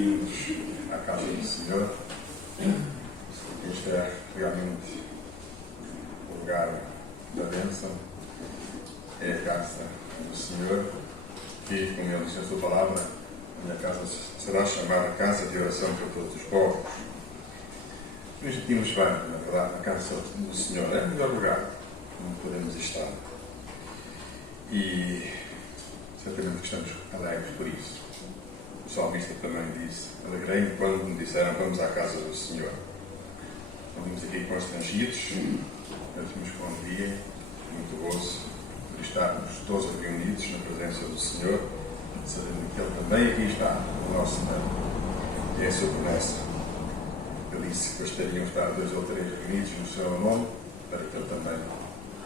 bem-vindos à casa do Senhor. Este é realmente o lugar da bênção, é a casa do Senhor, que, como ele diz na sua palavra, a minha casa será chamada casa de oração para todos os povos. Nos sentimos bem, na verdade, na casa do Senhor. É o melhor lugar onde podemos estar. E certamente estamos alegres por isso. O salmista também disse: alegrei-me quando me disseram vamos à casa do Senhor. Não vimos aqui constrangidos, mas vimos com alegria, muito gozo por estarmos todos reunidos na presença do Senhor, sabendo que Ele também aqui está, no nosso meio. E é a sua promessa. Ele disse que gostariam de estar 2 ou 3 reunidos no seu nome, para que Ele também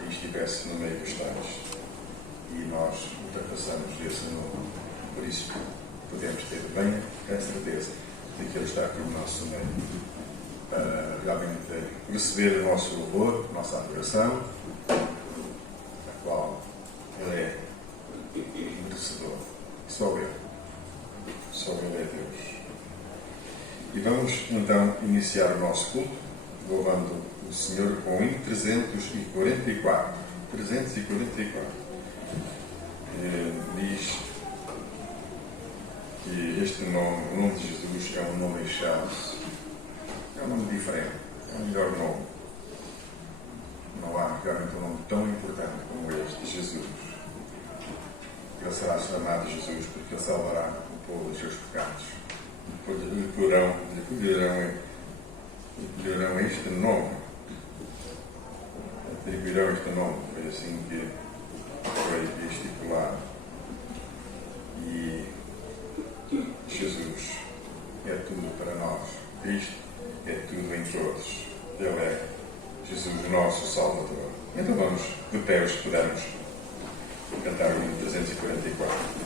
aí estivesse no meio dos tais. E nós ultrapassamos esse nome. Por isso, podemos ter bem a certeza de que Ele está aqui no nosso meio, para realmente receber o nosso louvor, a nossa adoração, a qual Ele é merecedor. Só Ele é Deus. E vamos então iniciar o nosso culto, louvando o Senhor com o hino 344. 344. Diz que este nome, o nome de Jesus, é um nome chave, é um nome diferente, é o melhor nome. Não há realmente um nome tão importante como este, Jesus. Ele será chamado Jesus porque Ele salvará o povo dos seus pecados. Lhe pedirão este nome. Atribuirão este nome. Foi assim que foi estipulado. E Jesus é tudo para nós. Cristo é tudo em todos. Ele é Jesus, o nosso Salvador. Então vamos de pé, se pudermos, cantar o hino 344.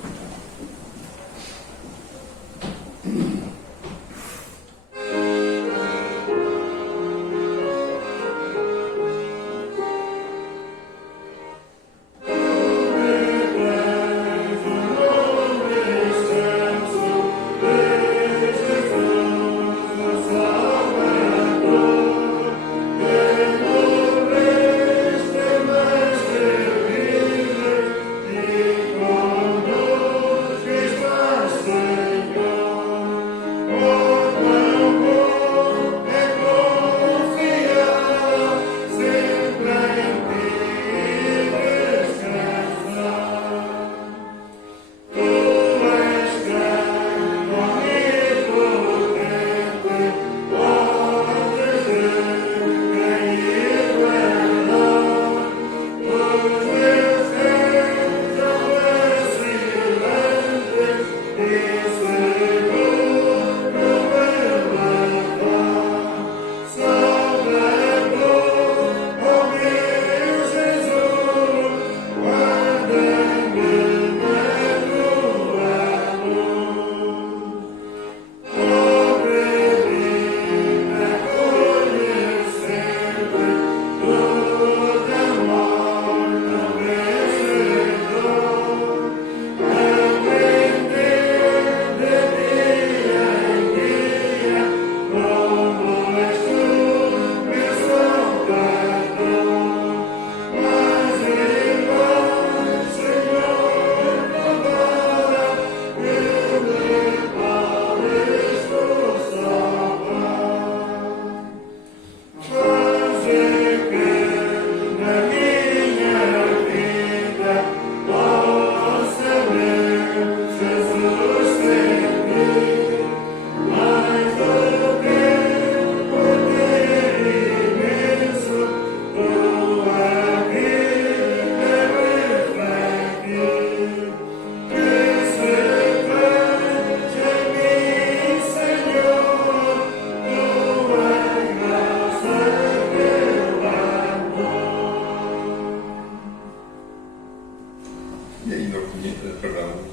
E ainda o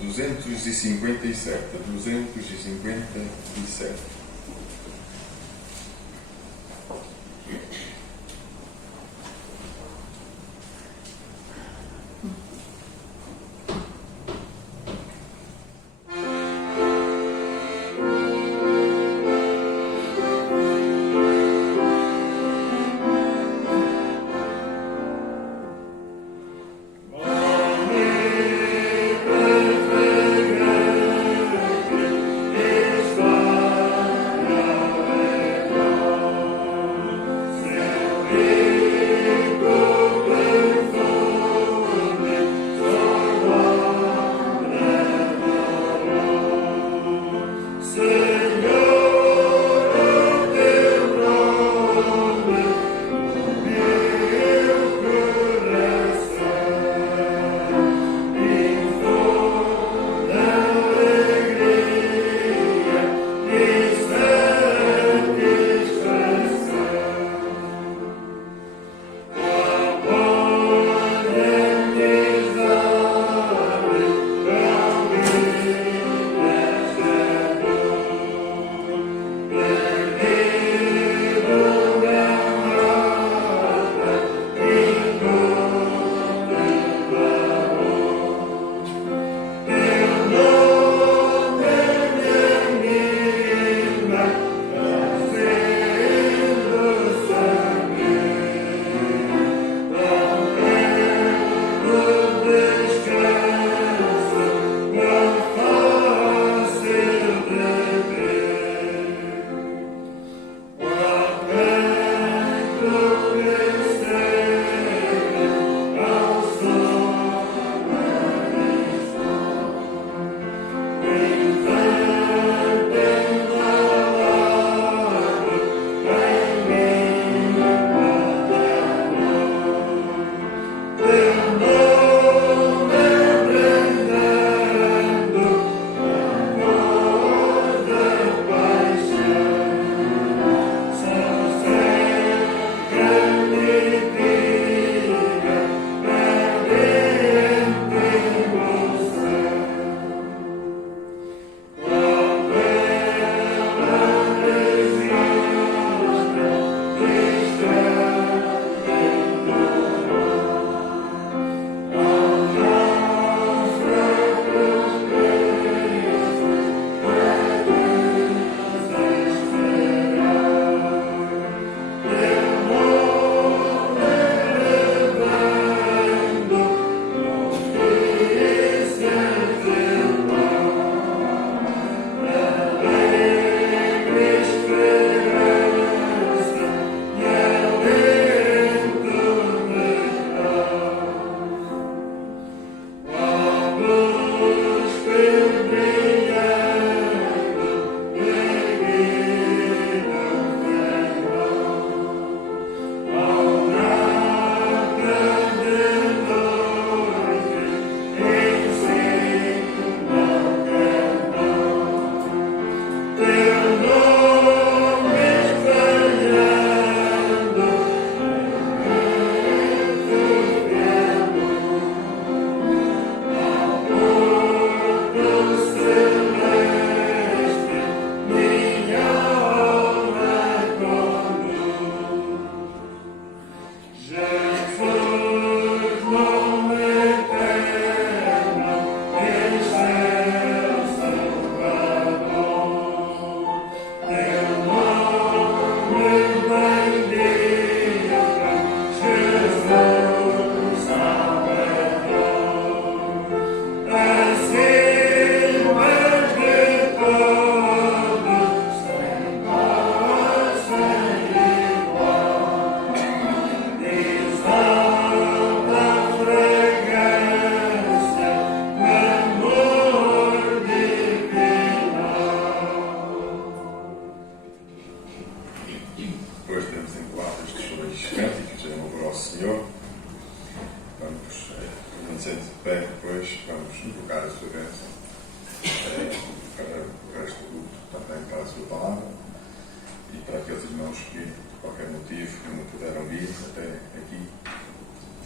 257. 257. sente de pé, depois vamos invocar a sua bênção para o resto do culto, também para a sua palavra e para aqueles irmãos que, por qualquer motivo, não puderam vir até aqui,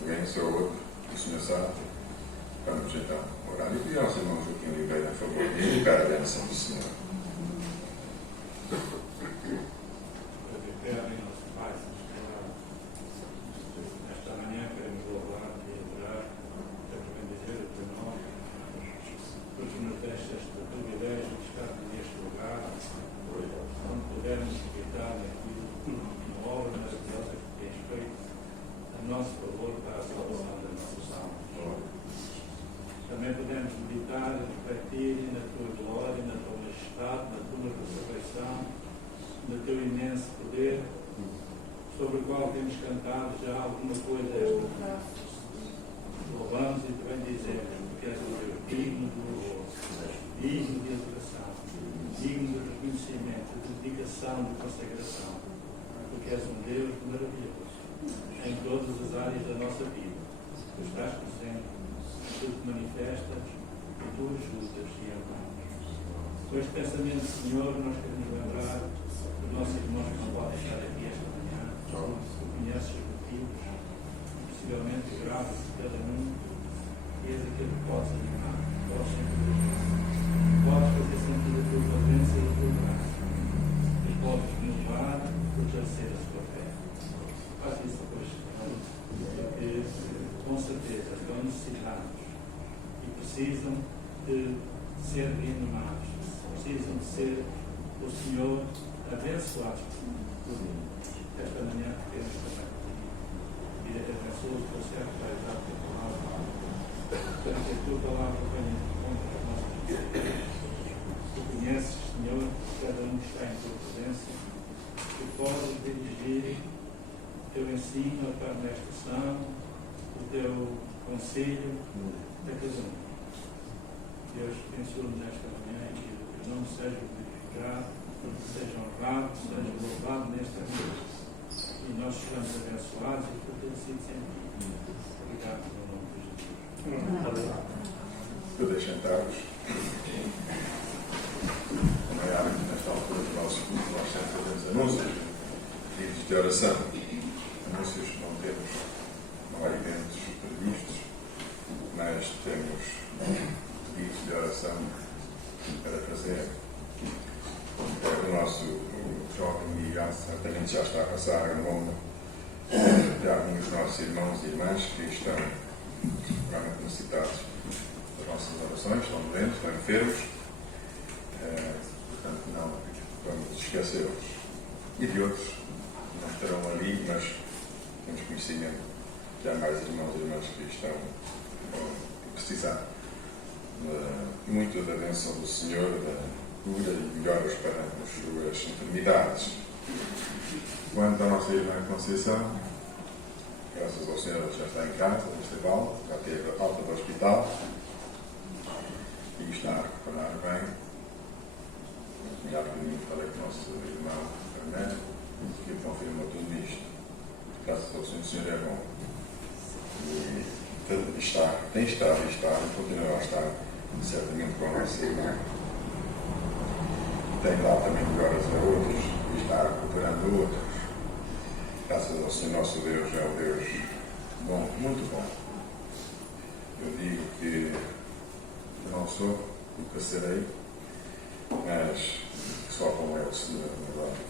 doença ou outro, o Senhor sabe. Vamos então orar e pedir aos irmãos Joaquim Oliveira, a favor, de invocar a bênção do Senhor. Nesta manhã queremos louvar e adorar, queremos bendizer o teu nome, porque nos deste este privilégio de estar neste lugar, onde pudermos meditar naquilo, na obra maravilhosa que tens feito, a nosso favor para a salvação das nossas almas. Também podemos meditar e refletir na tua glória, na tua majestade, na tua ressurreição, no teu imenso poder, sobre o qual temos cantado já alguma coisa esta manhã. Louvamos e te bendizemos, porque és o Deus digno de louvor, digno de adoração, digno de reconhecimento, de dedicação, de consagração, porque és um Deus maravilhoso em todas as áreas da nossa vida. Tu estás presente, tu te manifestas e tu ajudas e amparas. Com este pensamento, Senhor, nós queremos lembrar dos nossos irmãos que não podem estar aqui esta manhã. Tu conheces os motivos, possivelmente graves de cada um, e és aquele que podes animar, que podes sentir, podes fazer sentir a tua presença e a tua graça, e podes renovar e fortalecer a sua fé. Faz isso depois, porque com certeza estão necessitados e precisam de ser renovados, precisam de ser o Senhor abençoados. Esta manhã queremos também pedir a abençoa o teu servo para ajudar a tua palavra, para que a tua palavra venha de contra as nossas vidas. Tu conheces, Senhor, cada um que está em tua presença, tu podes dirigir o teu ensino, a tua administração, o teu conselho a cada um. Deus, abençoa-nos nesta manhã e que o teu nome seja glorificado, seja honrado, seja louvado nesta noite. E nós sejamos abençoados e fortalecidos em ti. Obrigado pelo nome de Jesus. Eu deixo entrar-vos. Como é hábito nesta altura do nosso culto, nós sempre fazemos anúncios, pedidos de oração. Anúncios que não temos, não há eventos previstos, mas temos pedidos de oração para fazer. O nosso jovem migrante certamente já está a passar a mão de alguns dos nossos irmãos e irmãs que estão realmente necessitados das nossas orações, estão doentes, estão enfermos, portanto não vamos esquecê-los. E de outros que não estarão ali, mas temos conhecimento que há mais irmãos e irmãs que estão a precisar muito da bênção do Senhor, da cura e melhoras para as suas enfermidades. Quanto à nossa irmã Conceição, graças ao Senhor, ela já está em casa, neste vale, já teve a alta do hospital e está a recuperar bem. Já bocadinho falei com o nosso irmão médico, que confirmou tudo isto. Graças ao Senhor, o Senhor é bom. E tem estado e está, e continuará a estar certamente com a nossa irmã. Tem dado também melhoras a outros e está recuperando outros. Graças ao Senhor, nosso Deus é um Deus bom, muito bom. Eu digo que eu não sou, nunca serei, mas só como é o Senhor, na verdade.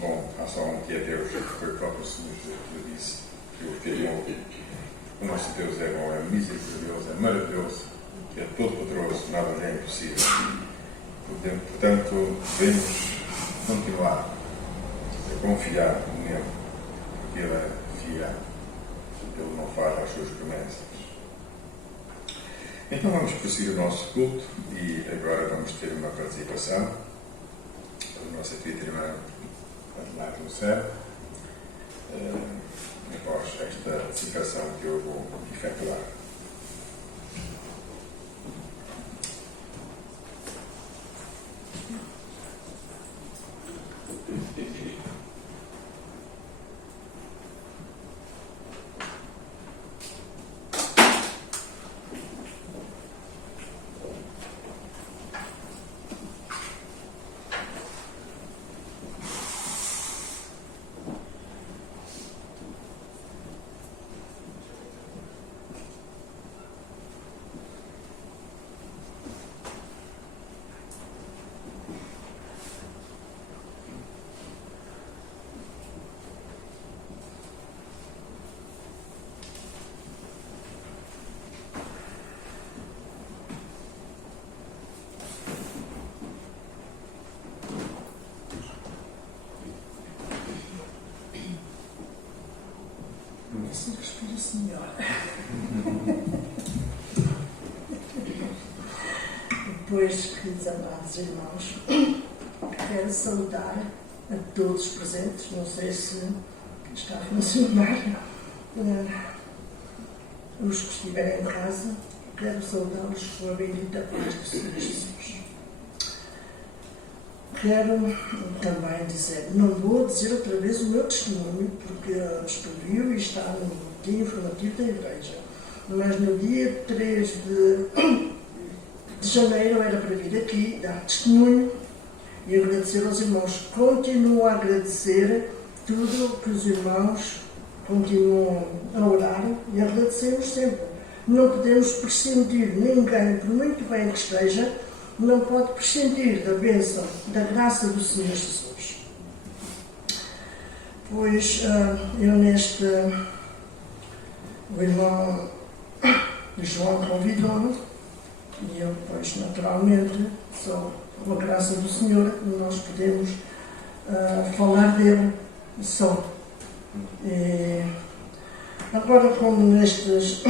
Bom, há só um que é Deus, que foi o próprio Senhor que disse que eu queria ouvir. O nosso Deus é bom, é misericordioso, é maravilhoso, é todo-poderoso, nada é impossível. Portanto, devemos continuar a confiar nele, porque ele é fiel, ele não falha as suas promessas. Então vamos prosseguir o nosso culto e agora vamos ter uma participação da nossa querida irmã Adelaide Lucero, após esta participação que eu vou efetuar. Senhora. Depois, queridos amados irmãos, quero saudar a todos os presentes, não sei se está a funcionar, os que estiverem em casa, quero saudá-los com a bendita paz do Senhor Jesus. Quero também dizer, não vou dizer outra vez o meu testemunho, porque escrevi e está no boletim informativo da Igreja, mas no dia 3 de janeiro era para vir aqui dar testemunho e agradecer aos irmãos. Continuo a agradecer tudo o que os irmãos continuam a orar e agradecemos sempre. Não podemos prescindir, ninguém, por muito bem que esteja, não pode prescindir da bênção, da graça do Senhor Jesus. Pois eu o irmão João convidou-me e eu, pois, naturalmente, só com a graça do Senhor, nós podemos falar dele só. E agora, como nestes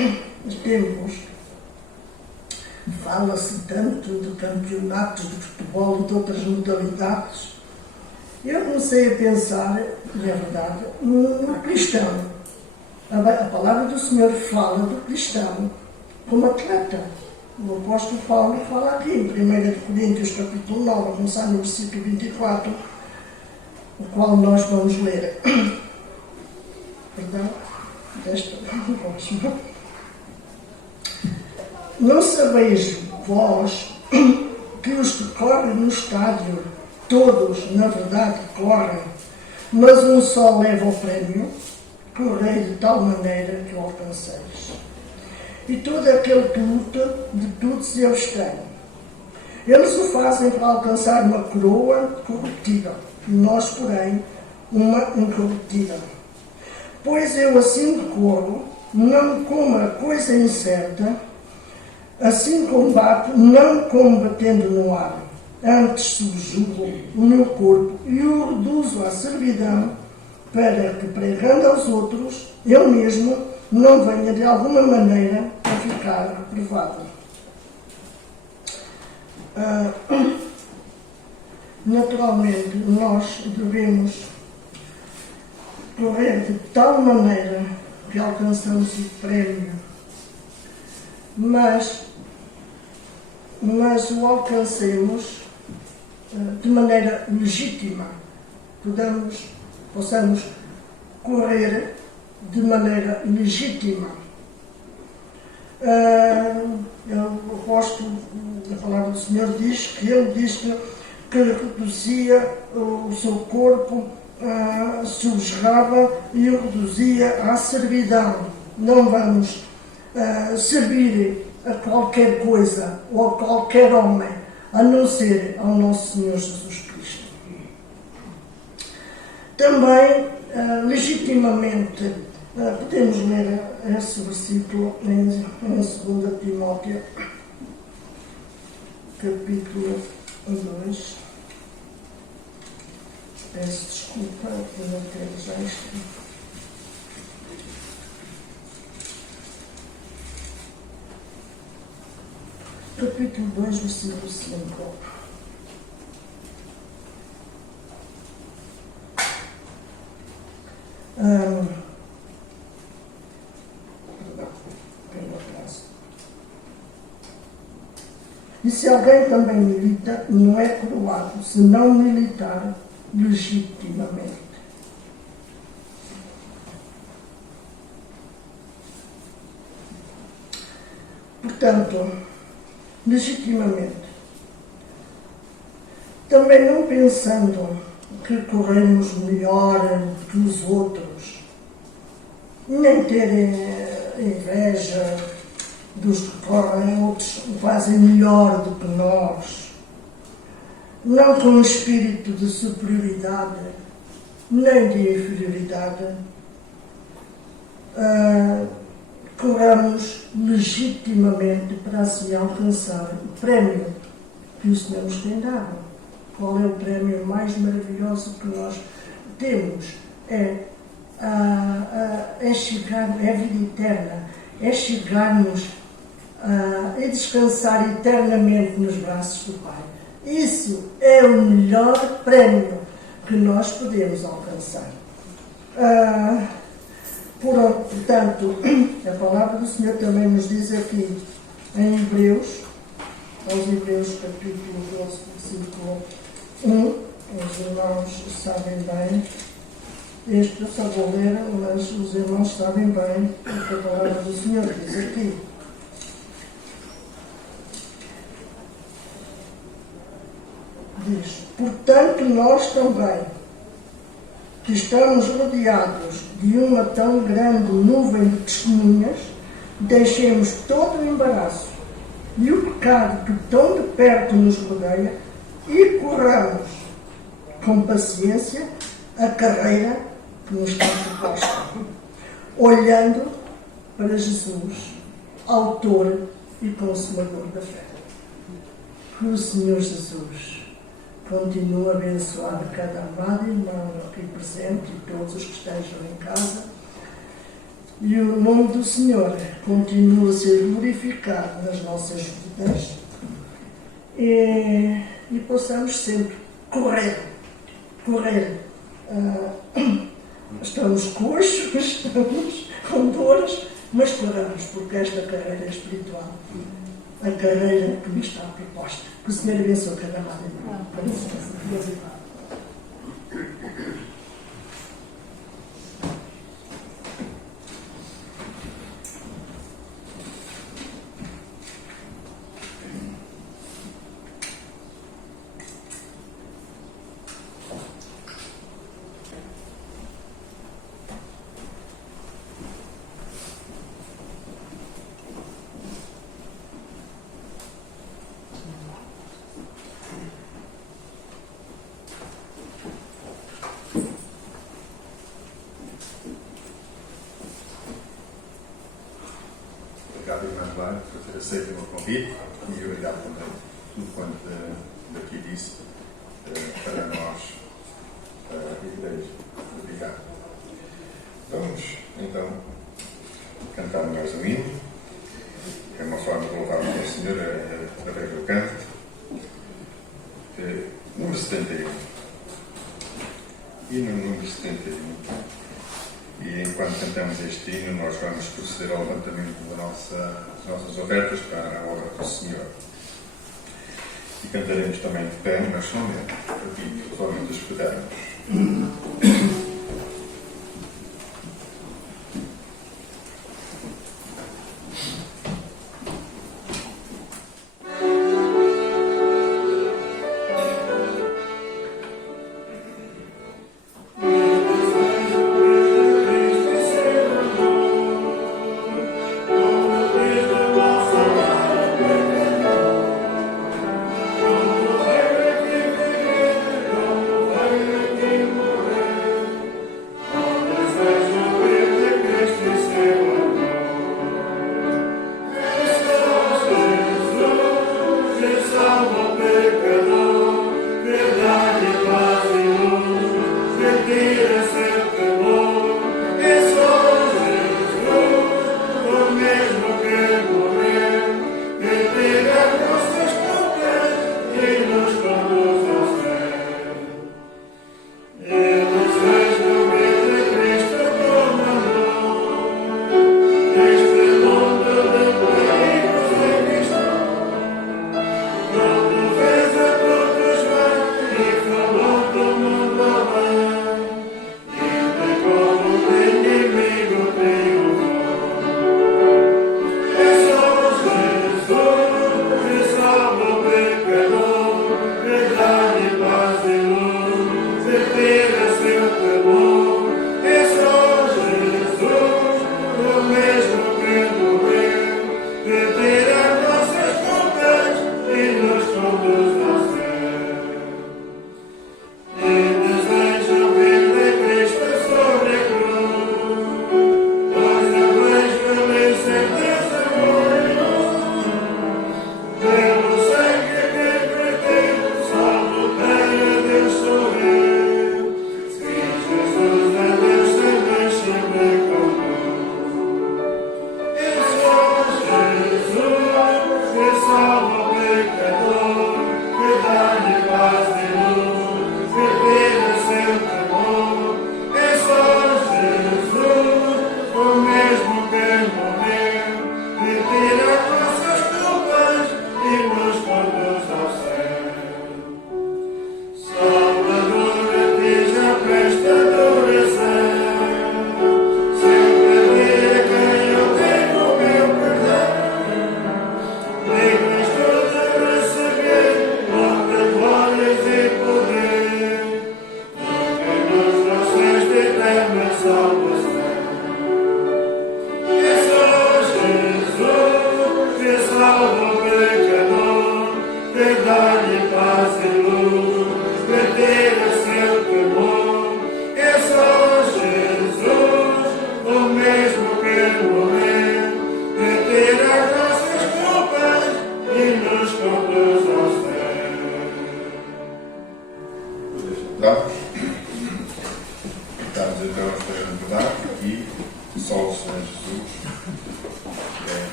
tempos fala-se tanto de campeonatos de futebol e de outras modalidades, eu comecei a pensar, e é verdade, no cristão. A palavra do Senhor fala do cristão como atleta. O apóstolo Paulo fala aqui em 1 Coríntios capítulo 9, a começar no versículo 24, o qual nós vamos ler. Perdão, desta voz. Não sabeis vós que os que correm no estádio, todos, na verdade, correm, mas um só leva o prémio? Correi de tal maneira que o alcanceis. E todo aquele que luta, de tudo se abstém. Eles o fazem para alcançar uma coroa corruptível, nós, porém, uma incorruptível. Pois eu assim que corro, não como a coisa incerta, assim combato, não combatendo no ar, antes subjugo o meu corpo e o reduzo à servidão, para que, pregando aos outros, eu mesmo não venha de alguma maneira a ficar reprovado. Naturalmente, nós devemos correr de tal maneira que alcançamos o prémio, mas o alcancemos de maneira legítima, possamos correr de maneira legítima. O apóstolo, a palavra do Senhor diz que ele disse que reduzia o seu corpo, subjugava e o reduzia à servidão. Não vamos servir a qualquer coisa ou a qualquer homem, a não ser ao nosso Senhor Jesus Cristo. Também, legitimamente, podemos ler esse versículo em 2 Timóteo, capítulo 2. Peço desculpa por não ter já escrito. Capítulo 2, versículo 5. E se alguém também milita, não é coroado, se não militar legitimamente. Portanto, legitimamente. Também não pensando que corremos melhor que os outros, nem terem inveja dos que correm, outros fazem melhor do que nós, não com um espírito de superioridade, nem de inferioridade, corramos legitimamente para assim alcançar o prémio que o Senhor nos tem dado. Qual é o prémio mais maravilhoso que nós temos? É é chegar, é vida eterna, é chegarmos e descansar eternamente nos braços do Pai. Isso é o melhor prémio que nós podemos alcançar. Portanto, a palavra do Senhor também nos diz aqui em Hebreus, aos Hebreus capítulo 12, versículo 1, os irmãos sabem bem, este eu só vou ler, mas os irmãos sabem bem o que a palavra do Senhor diz aqui. Diz, portanto nós também, que estamos rodeados de uma tão grande nuvem de testemunhas, deixemos todo o embaraço e o pecado que tão de perto nos rodeia e corramos com paciência a carreira que nos está proposta, olhando para Jesus, autor e consumador da fé. Que o Senhor Jesus continue a abençoar cada amado irmão aqui presente e todos os que estejam em casa. E o nome do Senhor continua a ser glorificado nas nossas vidas e possamos sempre correr. Estamos coxos, estamos com dores, mas corramos, porque esta carreira é espiritual. A carreira que me está proposta. Que o Senhor abençoe cada amado irmão. Com licença. Deus e Pai. Obrigado, irmã Clara, por ter aceito o meu convite e obrigado também tudo quanto daqui disse para nós, para a Igreja. Obrigado. Vamos, então, cantar mais um hino. É uma forma de louvar o Senhor através do canto. Número 71. Hino número 71. E enquanto cantamos este hino, nós vamos proceder ao levantamento das nossas ofertas para a obra do Senhor. E cantaremos também de pé, mas somente os pudermos.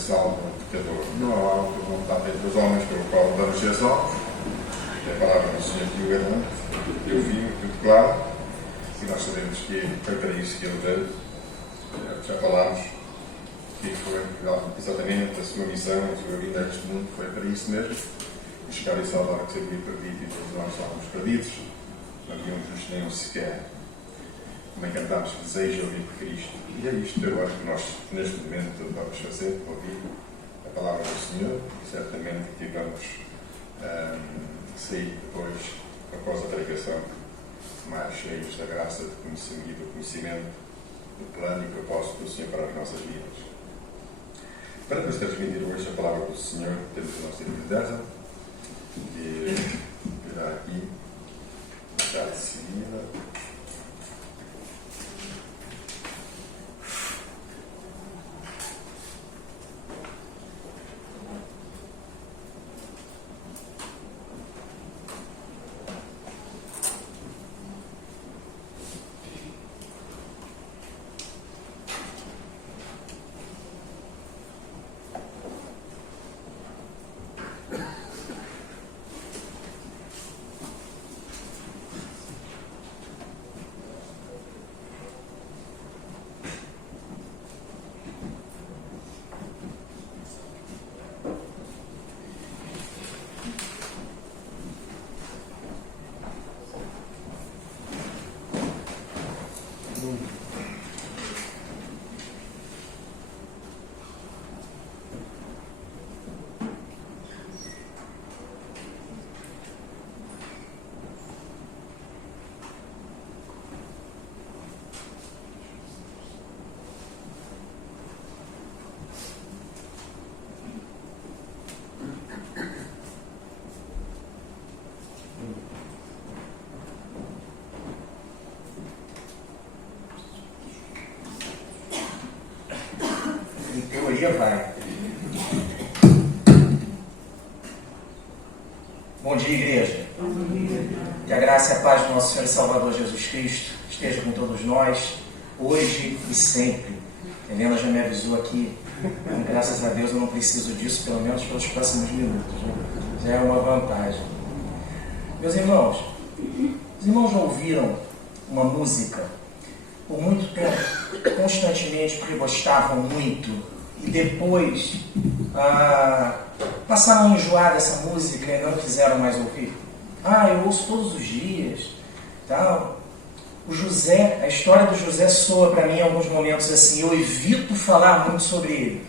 salvo o pecador. Não há outra vontade entre os homens pelo qual vamos ser salvos. É a palavra do Senhor que o garante. Eu vi muito claro. E nós sabemos que foi para isso que ele veio. Já falámos que foi exatamente a sua missão, a sua vida neste mundo, foi para isso mesmo. E chegar e salvar que seria perdido, e todos nós estávamos perdidos. Não havíamos justo nenhum sequer. Também cantámos que deseja ouvir Cristo. E é isto eu acho que nós, neste momento, vamos fazer, ouvir a palavra do Senhor. E certamente que vamos sair depois, após a pregação, mais cheios da graça, do conhecimento, do plano e propósito do Senhor para as nossas vidas. Para nos transmitir hoje a palavra do Senhor, temos o nosso irmão Deza, que virá aqui, já de seguida. Vai. Bom dia, igreja. Que a graça e a paz do nosso Senhor e Salvador Jesus Cristo esteja com todos nós, hoje e sempre. A Helena já me avisou aqui, graças a Deus eu não preciso disso, pelo menos pelos próximos minutos, né? Já é uma vantagem. Meus irmãos, os irmãos já ouviram uma música por muito tempo, constantemente, porque gostavam muito, e depois passaram a enjoar dessa música e não quiseram mais ouvir? Eu ouço todos os dias, tal. O José, a história do José soa para mim em alguns momentos assim, eu evito falar muito sobre ele.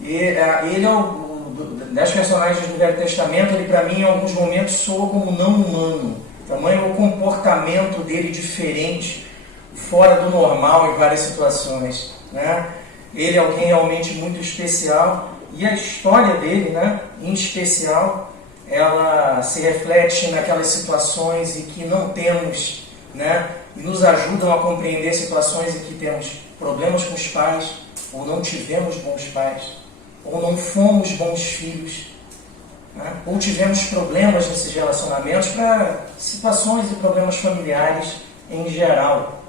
Ele é das personagens do Velho Testamento, ele para mim em alguns momentos soa como não humano, tamanho o comportamento dele diferente, fora do normal em várias situações, né? Ele é alguém realmente muito especial e a história dele, né, em especial, ela se reflete naquelas situações em que não temos, né, e nos ajudam a compreender situações em que temos problemas com os pais, ou não tivemos bons pais, ou não fomos bons filhos, né, ou tivemos problemas nesses relacionamentos para situações e problemas familiares em geral.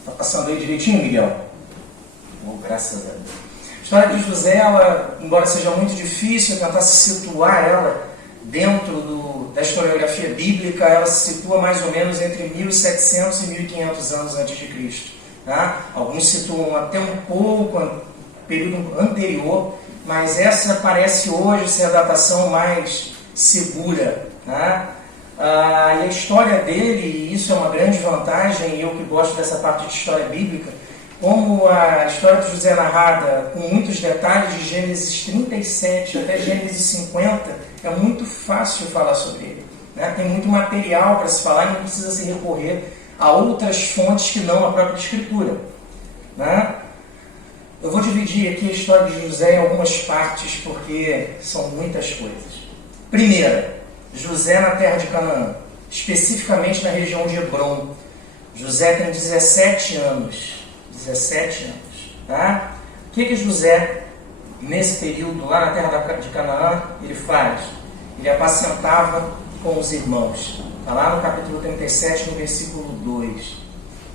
Está passando aí direitinho, Miguel? Graças a Deus. A história de José, ela, embora seja muito difícil tentar se situar ela dentro da historiografia bíblica, ela se situa mais ou menos entre 1700 e 1500 anos antes de Cristo. Tá? Alguns situam até um pouco período anterior, mas essa parece hoje ser a datação mais segura. Tá? E a história dele, e isso é uma grande vantagem, e eu que gosto dessa parte de história bíblica, como a história de José é narrada com muitos detalhes de Gênesis 37 até Gênesis 50, é muito fácil falar sobre ele. Né? Tem muito material para se falar e não precisa se recorrer a outras fontes que não a própria Escritura. Né? Eu vou dividir aqui a história de José em algumas partes, porque são muitas coisas. Primeira, José na terra de Canaã, especificamente na região de Hebrom. José tem 17 anos. 17 anos. Tá? O que José, nesse período, lá na terra de Canaã, ele faz? Ele apacentava com os irmãos. Está lá no capítulo 37, no versículo 2.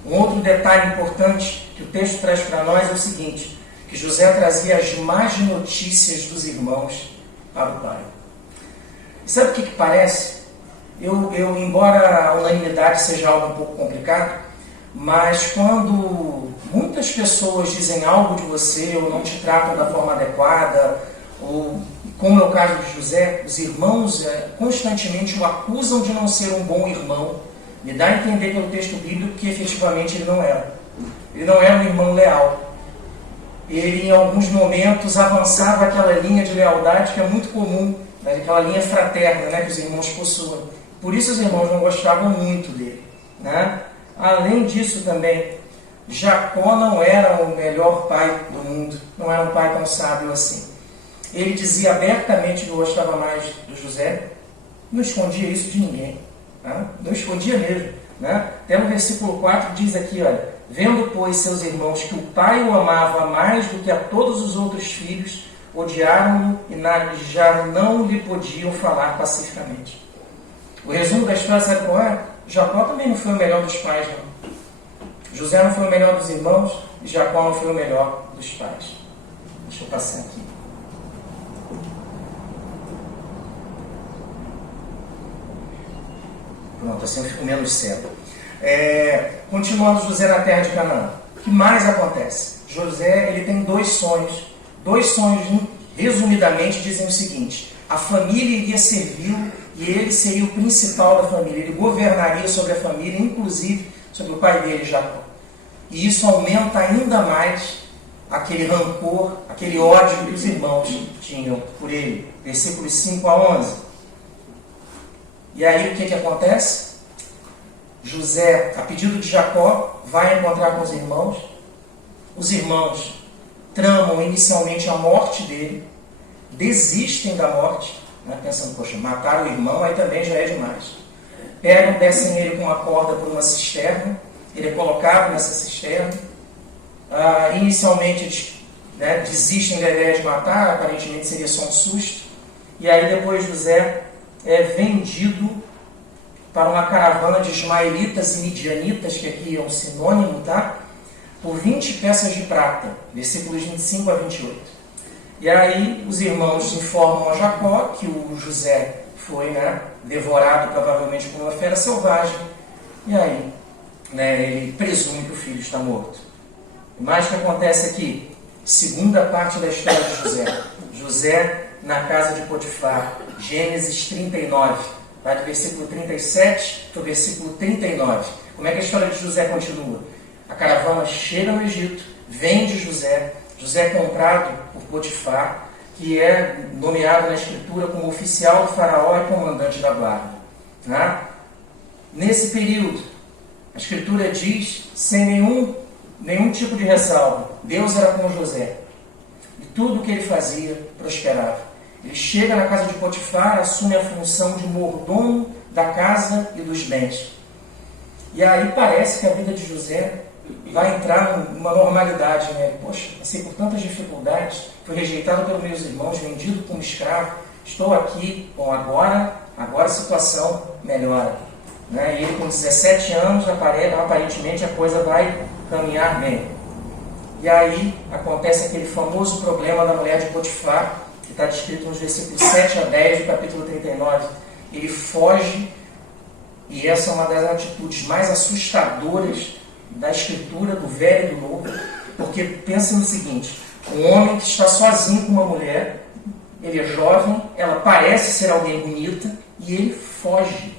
Um outro detalhe importante que o texto traz para nós é o seguinte, que José trazia as más notícias dos irmãos para o pai. E sabe o que parece? Embora a unanimidade seja algo um pouco complicado, mas quando muitas pessoas dizem algo de você ou não te tratam da forma adequada, ou como é o caso de José, os irmãos constantemente o acusam de não ser um bom irmão. Me dá a entender pelo texto bíblico que efetivamente ele não era. Ele não era um irmão leal. Ele em alguns momentos avançava aquela linha de lealdade que é muito comum, aquela linha fraterna, né, que os irmãos possuem. Por isso os irmãos não gostavam muito dele, né? Além disso também, Jacó não era o melhor pai do mundo, não era um pai tão sábio assim. Ele dizia abertamente que gostava mais do José, não escondia isso de ninguém, tá? Não escondia mesmo, né? Até no versículo 4 diz aqui, olha, vendo, pois, seus irmãos que o pai o amava mais do que a todos os outros filhos, odiaram-no e já não lhe podiam falar pacificamente. O resumo da história, sabe qual é? Jacó também não foi o melhor dos pais, não. José não foi o melhor dos irmãos e Jacó não foi o melhor dos pais. Deixa eu passar aqui. Pronto, assim eu fico menos cedo. Continuando José na terra de Canaã. O que mais acontece? José ele tem dois sonhos. Dois sonhos, resumidamente, dizem o seguinte: a família iria servi-lo e ele seria o principal da família. Ele governaria sobre a família, inclusive sobre o pai dele, Jacó. E isso aumenta ainda mais aquele rancor, aquele ódio que os irmãos tinham por ele. Versículos 5 a 11. E aí o que acontece? José, a pedido de Jacó, vai encontrar com os irmãos. Os irmãos tramam inicialmente a morte dele, desistem da morte, né, pensando, poxa, matar o irmão aí também já é demais. Pegam, descem ele com uma corda por uma cisterna, ele é colocado nessa cisterna. Inicialmente eles desistem da ideia de matar, aparentemente seria só um susto. E aí depois José é vendido para uma caravana de ismaelitas e midianitas, que aqui é um sinônimo, tá? Por 20 peças de prata, versículos 25 a 28. E aí os irmãos informam a Jacó que o José foi devorado provavelmente por uma fera selvagem. E aí ele presume que o filho está morto. O mais que acontece aqui, segunda parte da história de José. José na casa de Potifar, Gênesis 39, vai do versículo 37 para o versículo 39. Como é que a história de José continua? A caravana chega no Egito, vende José. José é comprado por Potifar, que é nomeado na Escritura como oficial do faraó e comandante da guarda. Né? Nesse período, a Escritura diz, sem nenhum tipo de ressalva, Deus era com José. E tudo o que ele fazia prosperava. Ele chega na casa de Potifar, assume a função de mordomo da casa e dos bens. E aí parece que a vida de José vai entrar numa normalidade, né? Poxa, passei por tantas dificuldades, fui rejeitado pelos meus irmãos, vendido como escravo, estou aqui, bom, agora a situação melhora. Né? E ele com 17 anos, aparentemente a coisa vai caminhar bem. E aí acontece aquele famoso problema da mulher de Potifar, que está descrito nos versículos 7 a 10 do capítulo 39. Ele foge, e essa é uma das atitudes mais assustadoras da Escritura, do Velho e do Novo, porque pensa no seguinte: um homem que está sozinho com uma mulher, ele é jovem, ela parece ser alguém bonita, e ele foge.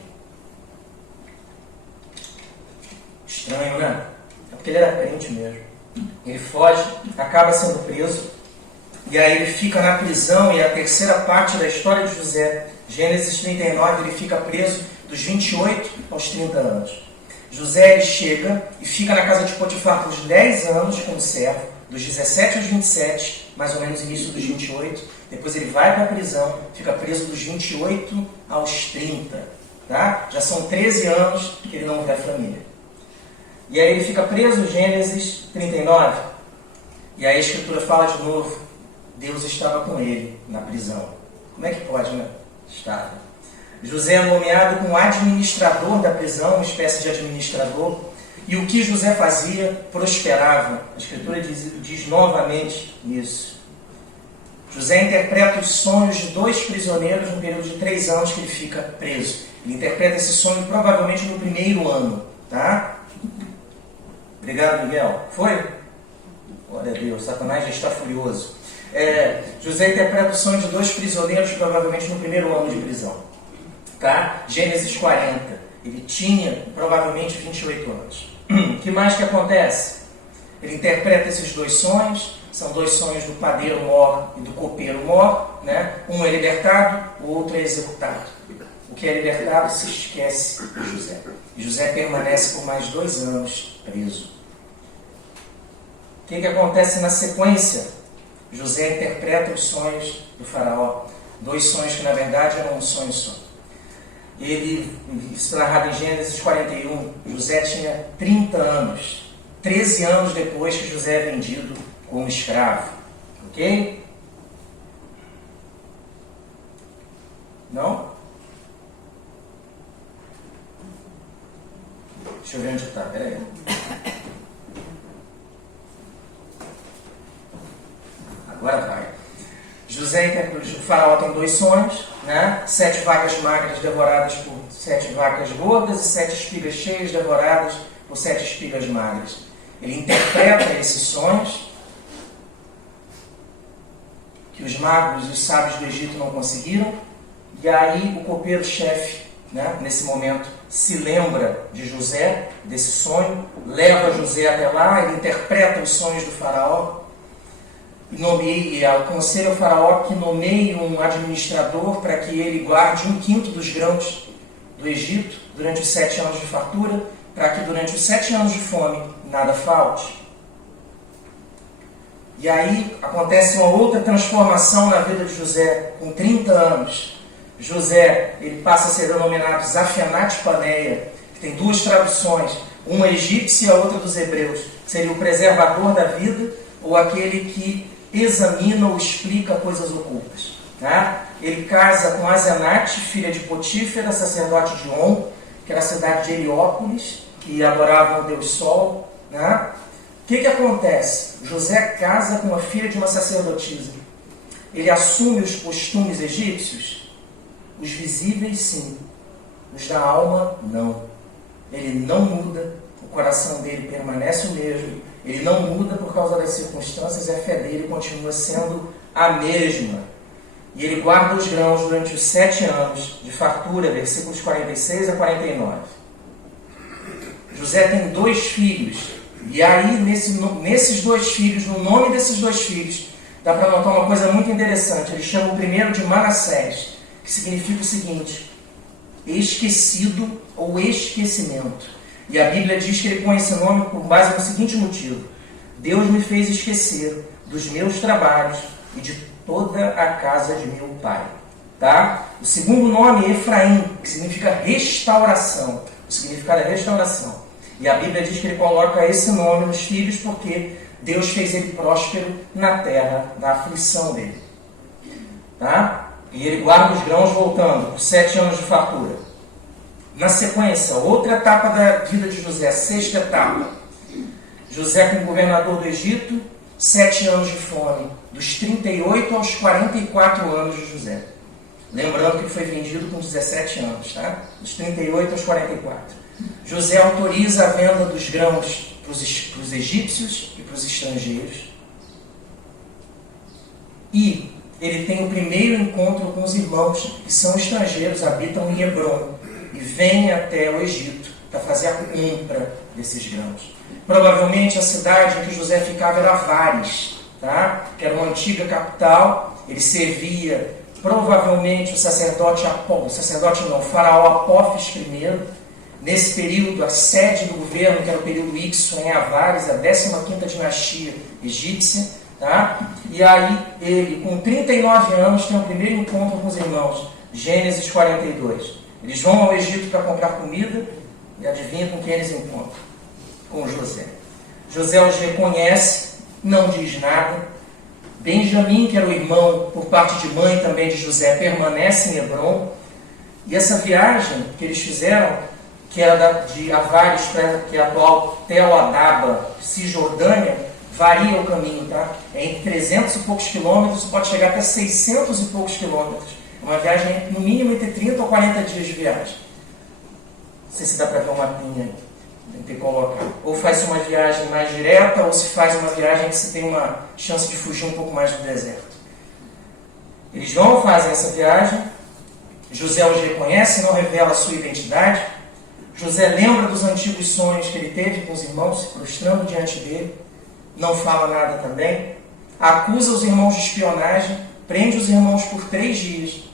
Estranho, né? É porque ele era crente mesmo. Ele foge, acaba sendo preso, e aí ele fica na prisão, e a terceira parte da história de José, Gênesis 39, ele fica preso dos 28 aos 30 anos. José ele chega e fica na casa de Potifar por 10 anos como servo, dos 17 aos 27, mais ou menos início dos 28. Depois ele vai para a prisão, fica preso dos 28 aos 30. Tá? Já são 13 anos que ele não vê a família. E aí ele fica preso, Gênesis 39. E aí a Escritura fala de novo, Deus estava com ele na prisão. Como é que pode, né? Estava. José é nomeado como administrador da prisão, uma espécie de administrador. E o que José fazia prosperava. A Escritura diz novamente isso. José interpreta os sonhos de 2 prisioneiros no período de 3 anos que ele fica preso. Ele interpreta esse sonho provavelmente no primeiro ano. Tá? Obrigado, Miguel. Foi? Glória a Deus, Satanás já está furioso. José interpreta o sonho de 2 prisioneiros provavelmente no primeiro ano de prisão. Tá? Gênesis 40. Ele tinha provavelmente 28 anos. O que mais que acontece? Ele interpreta esses 2 sonhos. São 2 sonhos do padeiro mor e do copeiro mor. Né? Um é libertado, o outro é executado. O que é libertado se esquece de José. E José permanece por mais 2 anos preso. O que acontece na sequência? José interpreta os sonhos do faraó. 2 sonhos que na verdade eram um sonho só. Isso narrado em Gênesis 41, José tinha 30 anos. 13 anos depois que José é vendido como escravo. Ok? Não? Deixa eu ver onde está, peraí. Agora vai. O faraó tem 2 sonhos, né? 7 vacas magras devoradas por 7 vacas gordas e 7 espigas cheias devoradas por 7 espigas magras. Ele interpreta esses sonhos que os magos e os sábios do Egito não conseguiram, e aí o copeiro-chefe, né, nesse momento, se lembra de José, desse sonho, leva José até lá, ele interpreta os sonhos do faraó, e aconselha o faraó que nomeie um administrador para que ele guarde 1/5 dos grãos do Egito durante os 7 anos de fartura, para que durante os 7 anos de fome nada falte. E aí acontece uma outra transformação na vida de José. Com 30 anos, José ele passa a ser denominado Zafenat Paneia, que tem 2 traduções, uma egípcia e a outra dos hebreus. Seria o preservador da vida ou aquele que examina ou explica coisas ocultas. Tá? Ele casa com Asenate, filha de Potífera, sacerdote de On, que era a cidade de Heliópolis, que adoravam o Deus Sol. Né? O que acontece? José casa com a filha de uma sacerdotisa. Ele assume os costumes egípcios? Os visíveis, sim. Os da alma, não. Ele não muda, o coração dele permanece o mesmo. Ele não muda por causa das circunstâncias e a fé dele continua sendo a mesma. E ele guarda os grãos durante os 7 anos de fartura, versículos 46 a 49. José tem 2 filhos. E aí, nesses 2 filhos, no nome desses 2 filhos, dá para notar uma coisa muito interessante. Ele chama o primeiro de Manassés, que significa o seguinte: esquecido ou esquecimento. E a Bíblia diz que ele põe esse nome por base no seguinte motivo: Deus me fez esquecer dos meus trabalhos e de toda a casa de meu pai. Tá? O segundo nome é Efraim, que significa restauração. O significado é restauração. E a Bíblia diz que ele coloca esse nome nos filhos porque Deus fez ele próspero na terra, na aflição dele. Tá? E ele guarda os grãos voltando por 7 anos de fartura. Na sequência, outra etapa da vida de José, a 6ª etapa. José como governador do Egito, 7 anos de fome, dos 38 aos 44 anos de José. Lembrando que ele foi vendido com 17 anos, tá? Dos 38 aos 44. José autoriza a venda dos grãos para os egípcios e para os estrangeiros. E ele tem o primeiro encontro com os irmãos que são estrangeiros, habitam em Hebrom, e vêm até o Egito para fazer a compra desses grãos. Provavelmente a cidade em que José ficava era Vares, tá? Que era uma antiga capital. Ele servia provavelmente o faraó Apófis I. Nesse período, a sede do governo, que era o período Ixo, em Avares, a 15ª dinastia egípcia. Tá? E aí, ele, com 39 anos, tem o primeiro encontro com os irmãos. Gênesis 42. Eles vão ao Egito para comprar comida e adivinha com quem eles encontram? Com José. José os reconhece, não diz nada. Benjamim, que era o irmão por parte de mãe também de José, permanece em Hebrom. E essa viagem que eles fizeram que era de Avares, que é a atual Tel Adaba, Cisjordânia, varia o caminho, tá? É entre 300 e poucos quilômetros, pode chegar até 600 e poucos quilômetros. Uma viagem, no mínimo, entre 30 ou 40 dias de viagem. Não sei se dá para ver um mapinha aí. Tem que colocar. Ou faz uma viagem mais direta, ou se faz uma viagem que você tem uma chance de fugir um pouco mais do deserto. Eles vão, fazem essa viagem. José os reconhece, não revela a sua identidade. José lembra dos antigos sonhos que ele teve com os irmãos, se prostrando diante dele. Não fala nada também. Acusa os irmãos de espionagem, prende os irmãos por 3 dias.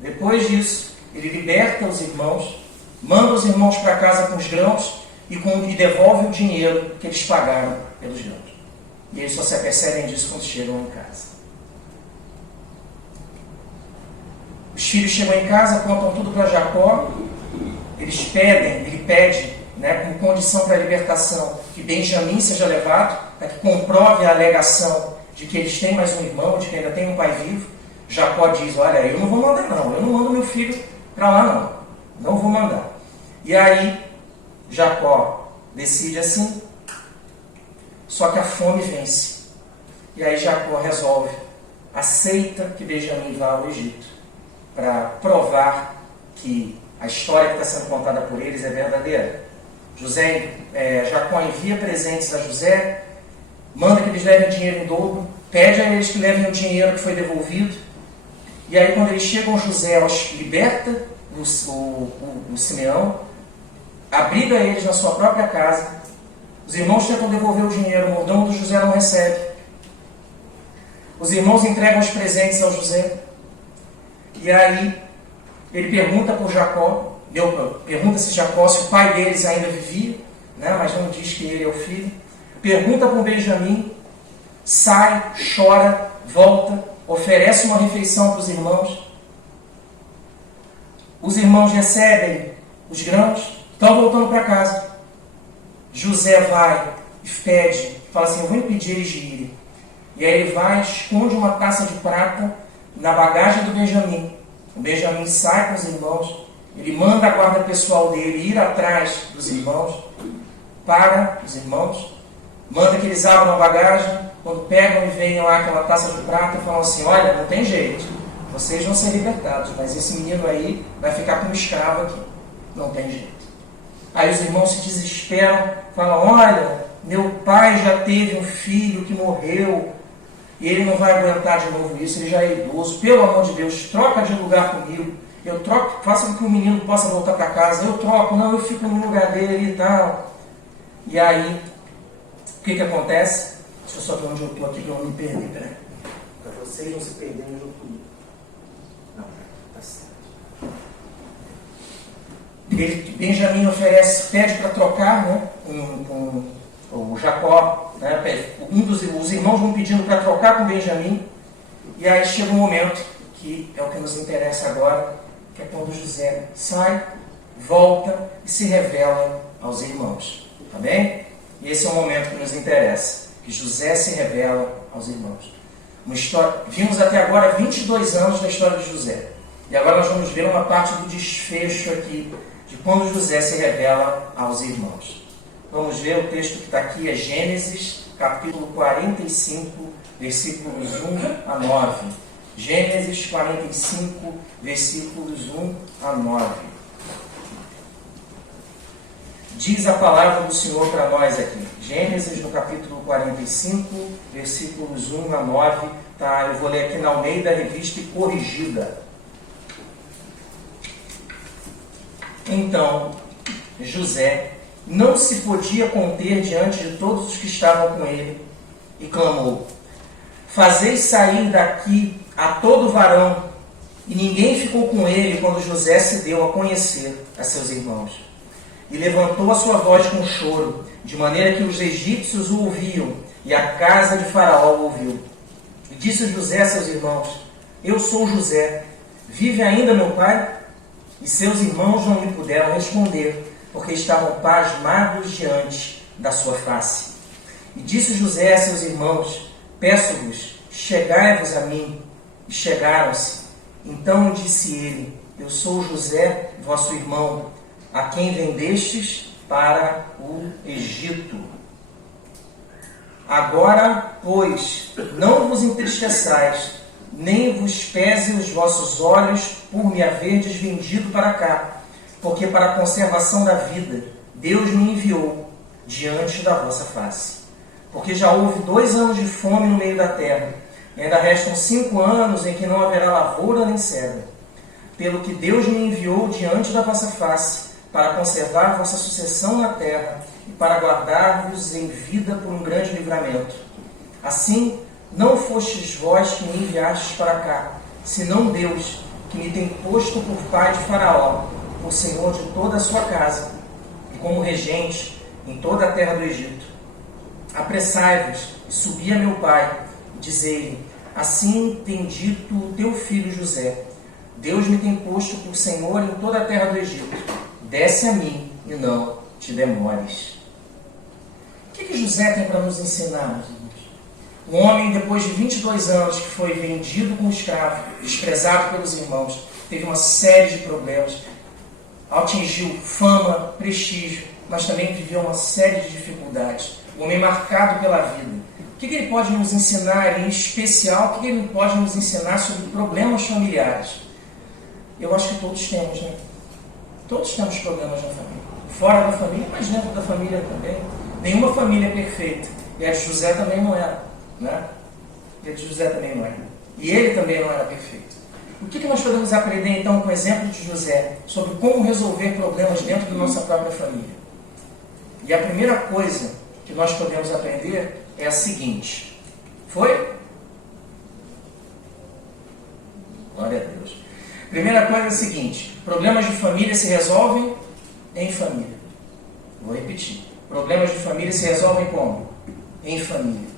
Depois disso, ele liberta os irmãos, manda os irmãos para casa com os grãos e devolve o dinheiro que eles pagaram pelos grãos. E eles só se apercebem disso quando chegam em casa. Os filhos chegam em casa, contam tudo para Jacó. Ele pede, como condição para a libertação, que Benjamim seja levado, para que comprove a alegação de que eles têm mais um irmão, de que ainda tem um pai vivo. Jacó diz, olha, eu não vou mandar não, eu não mando meu filho para lá não vou mandar. E aí, Jacó decide assim, só que a fome vence. E aí Jacó resolve, aceita que Benjamim vá ao Egito, para provar que a história que está sendo contada por eles é verdadeira. Jacó envia presentes a José, manda que eles levem dinheiro em dobro, pede a eles que levem o dinheiro que foi devolvido. E aí, quando eles chegam, José os liberta o Simeão, abriga eles na sua própria casa. Os irmãos tentam devolver o dinheiro, o mordomo do José não recebe. Os irmãos entregam os presentes ao José. E aí, ele pergunta por Jacó, pergunta se o pai deles ainda vivia, mas não diz que ele é o filho. Pergunta por Benjamim, sai, chora, volta, oferece uma refeição para os irmãos. Os irmãos recebem os grãos, estão voltando para casa. José vai e pede, fala assim, eu vou impedir eles de irem. E aí ele vai, esconde uma taça de prata na bagagem do Benjamim. O Benjamim sai com os irmãos, ele manda a guarda pessoal dele ir atrás dos irmãos, para os irmãos, manda que eles abram a bagagem, quando pegam e veem lá aquela taça de prata, falam assim, olha, não tem jeito, vocês vão ser libertados, mas esse menino aí vai ficar como escravo aqui, não tem jeito. Aí os irmãos se desesperam, falam, olha, meu pai já teve um filho que morreu, e ele não vai aguentar de novo isso, ele já é idoso, pelo amor de Deus, troca de lugar comigo, eu troco, faça com que o menino possa voltar para casa, eu troco, não, eu fico no lugar dele e tal. E aí, o que acontece? Deixa eu só ver onde eu estou aqui para eu não me perder, peraí. Para vocês não se perderem onde eu estou. Não, tá certo. Benjamim pede para trocar, com o Jacó, os irmãos vão pedindo para trocar com Benjamim, e aí chega um momento que é o que nos interessa agora, que é quando José sai, volta e se revela aos irmãos, tá bem? E esse é o momento que nos interessa, que José se revela aos irmãos. Vimos até agora 22 anos da história de José, e agora nós vamos ver uma parte do desfecho aqui, de quando José se revela aos irmãos. Vamos ver o texto que está aqui, é Gênesis, capítulo 45, versículos 1 a 9. Gênesis 45, versículos 1 a 9. Diz a palavra do Senhor para nós aqui. Gênesis, no capítulo 45, versículos 1 a 9. Tá? Eu vou ler aqui na Almeida, Revista e Corrigida. Então, José não se podia conter diante de todos os que estavam com ele, e clamou, fazei sair daqui a todo varão, e ninguém ficou com ele quando José se deu a conhecer a seus irmãos. E levantou a sua voz com choro, de maneira que os egípcios o ouviam, e a casa de Faraó o ouviu. E disse José a seus irmãos, eu sou José, vive ainda meu pai? E seus irmãos não lhe puderam responder, porque estavam pasmados diante da sua face. E disse José a seus irmãos, peço-vos, chegai-vos a mim. E chegaram-se. Então disse ele, eu sou José, vosso irmão, a quem vendestes para o Egito. Agora, pois, não vos entristeçais, nem vos pese os vossos olhos por me haverdes vendido para cá, porque para a conservação da vida Deus me enviou diante da vossa face. Porque já houve 2 anos de fome no meio da terra, e ainda restam 5 anos em que não haverá lavoura nem cega. Pelo que Deus me enviou diante da vossa face, para conservar vossa sucessão na terra, e para guardar-vos em vida por um grande livramento. Assim, não fostes vós que me enviastes para cá, senão Deus, que me tem posto por pai de Faraó, por senhor de toda a sua casa, e como regente em toda a terra do Egito. Apressai-vos e subi a meu pai, e dizei-lhe: assim tem dito o teu filho José, Deus me tem posto por senhor em toda a terra do Egito. Desce a mim e não te demores. O que José tem para nos ensinar, meus irmãos? Um homem, depois de 22 anos, que foi vendido como escravo, desprezado pelos irmãos, teve uma série de problemas, atingiu fama, prestígio, mas também viveu uma série de dificuldades. Um homem marcado pela vida. O que ele pode nos ensinar, em especial, o que ele pode nos ensinar sobre problemas familiares? Eu acho que todos temos, né? Todos temos problemas na família. Fora da família, mas dentro da família também. Nenhuma família é perfeita. E a de José também não era. Né? E a de José também não era. E ele também não era perfeito. O que nós podemos aprender, então, com o exemplo de José, sobre como resolver problemas dentro da nossa própria família? E a primeira coisa que nós podemos aprender é a seguinte. Foi? Glória a Deus. Primeira coisa é a seguinte: problemas de família se resolvem em família. Vou repetir. Problemas de família se resolvem como? Em família.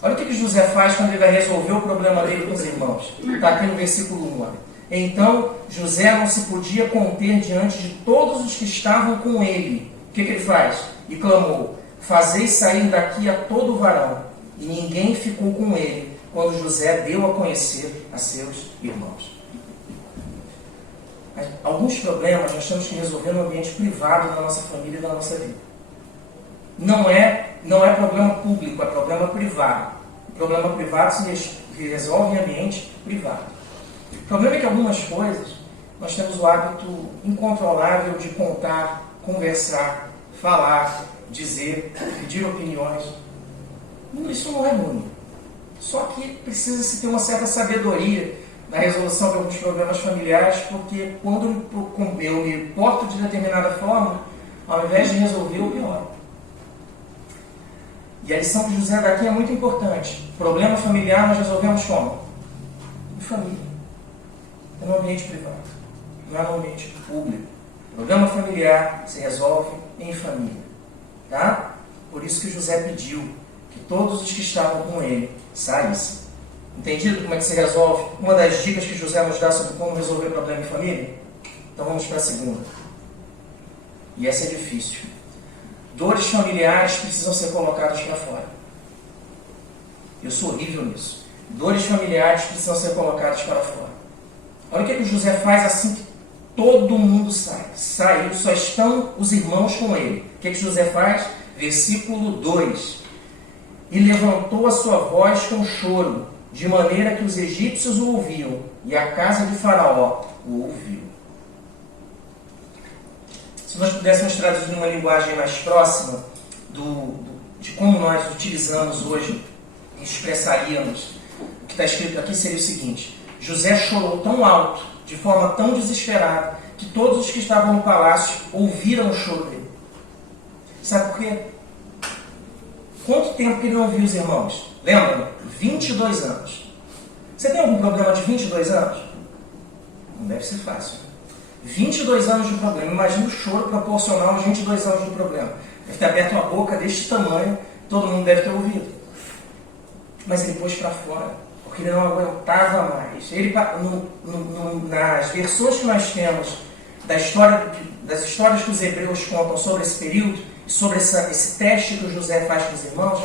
Olha o que José faz quando ele vai resolver o problema dele com os irmãos. Está aqui no versículo 1. Olha. Então José não se podia conter diante de todos os que estavam com ele. O que ele faz? E clamou: fazei sair daqui a todo o varão. E ninguém ficou com ele quando José deu a conhecer a seus irmãos. Mas alguns problemas nós temos que resolver no ambiente privado da nossa família e da nossa vida. Não é problema público, é problema privado. O problema privado se resolve em ambiente privado. O problema é que algumas coisas nós temos o hábito incontrolável de contar, conversar, falar, dizer, pedir opiniões. Isso não é ruim. Só que precisa-se ter uma certa sabedoria na resolução de alguns problemas familiares, porque quando eu me porto de determinada forma, ao invés de resolver, eu pioro. E a lição de José daqui é muito importante. Problema familiar nós resolvemos como? Em família. É no ambiente privado. Não é no ambiente público. Problema familiar se resolve em família. Tá? Por isso que José pediu que todos os que estavam com ele saíssem. Entendido como é que se resolve? Uma das dicas que José nos dá sobre como resolver problema em família? Então vamos para a segunda. E essa é difícil. Dores familiares precisam ser colocadas para fora. Eu sou horrível nisso. Dores familiares precisam ser colocadas para fora. Olha o que José faz assim que todo mundo sai. Saiu, só estão os irmãos com ele. O que José faz? Versículo 2. E levantou a sua voz com choro, de maneira que os egípcios o ouviam, e a casa de Faraó o ouviu. Se nós pudéssemos traduzir numa linguagem mais próxima de como nós utilizamos hoje e expressaríamos, o que está escrito aqui seria o seguinte: José chorou tão alto, de forma tão desesperada, que todos os que estavam no palácio ouviram o choro dele. Sabe por quê? Quanto tempo que ele não viu os irmãos? Lembra? 22 anos. Você tem algum problema de 22 anos? Não deve ser fácil. 22 anos de problema. Imagina o choro proporcional aos 22 anos do problema. Deve ter aberto uma boca deste tamanho, todo mundo deve ter ouvido. Mas ele pôs para fora, porque ele não aguentava mais. Ele, nas versões que nós temos das histórias que os hebreus contam sobre esse período, e sobre esse teste que o José faz com os irmãos,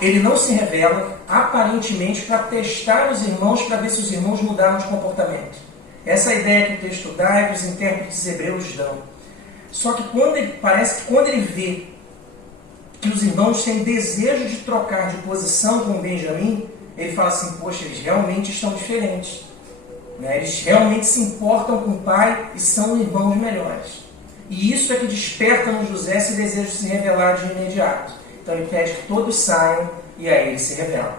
ele não se revela aparentemente para testar os irmãos, para ver se os irmãos mudaram de comportamento. Essa é a ideia que o texto dá e que os intérpretes hebreus dão. Só que parece que quando ele vê que os irmãos têm desejo de trocar de posição com Benjamim, ele fala assim, poxa, eles realmente estão diferentes. Né? Eles realmente se importam com o pai e são irmãos melhores. E isso é que desperta no José esse desejo de se revelar de imediato. Então ele pede que todos saiam e aí ele se revela.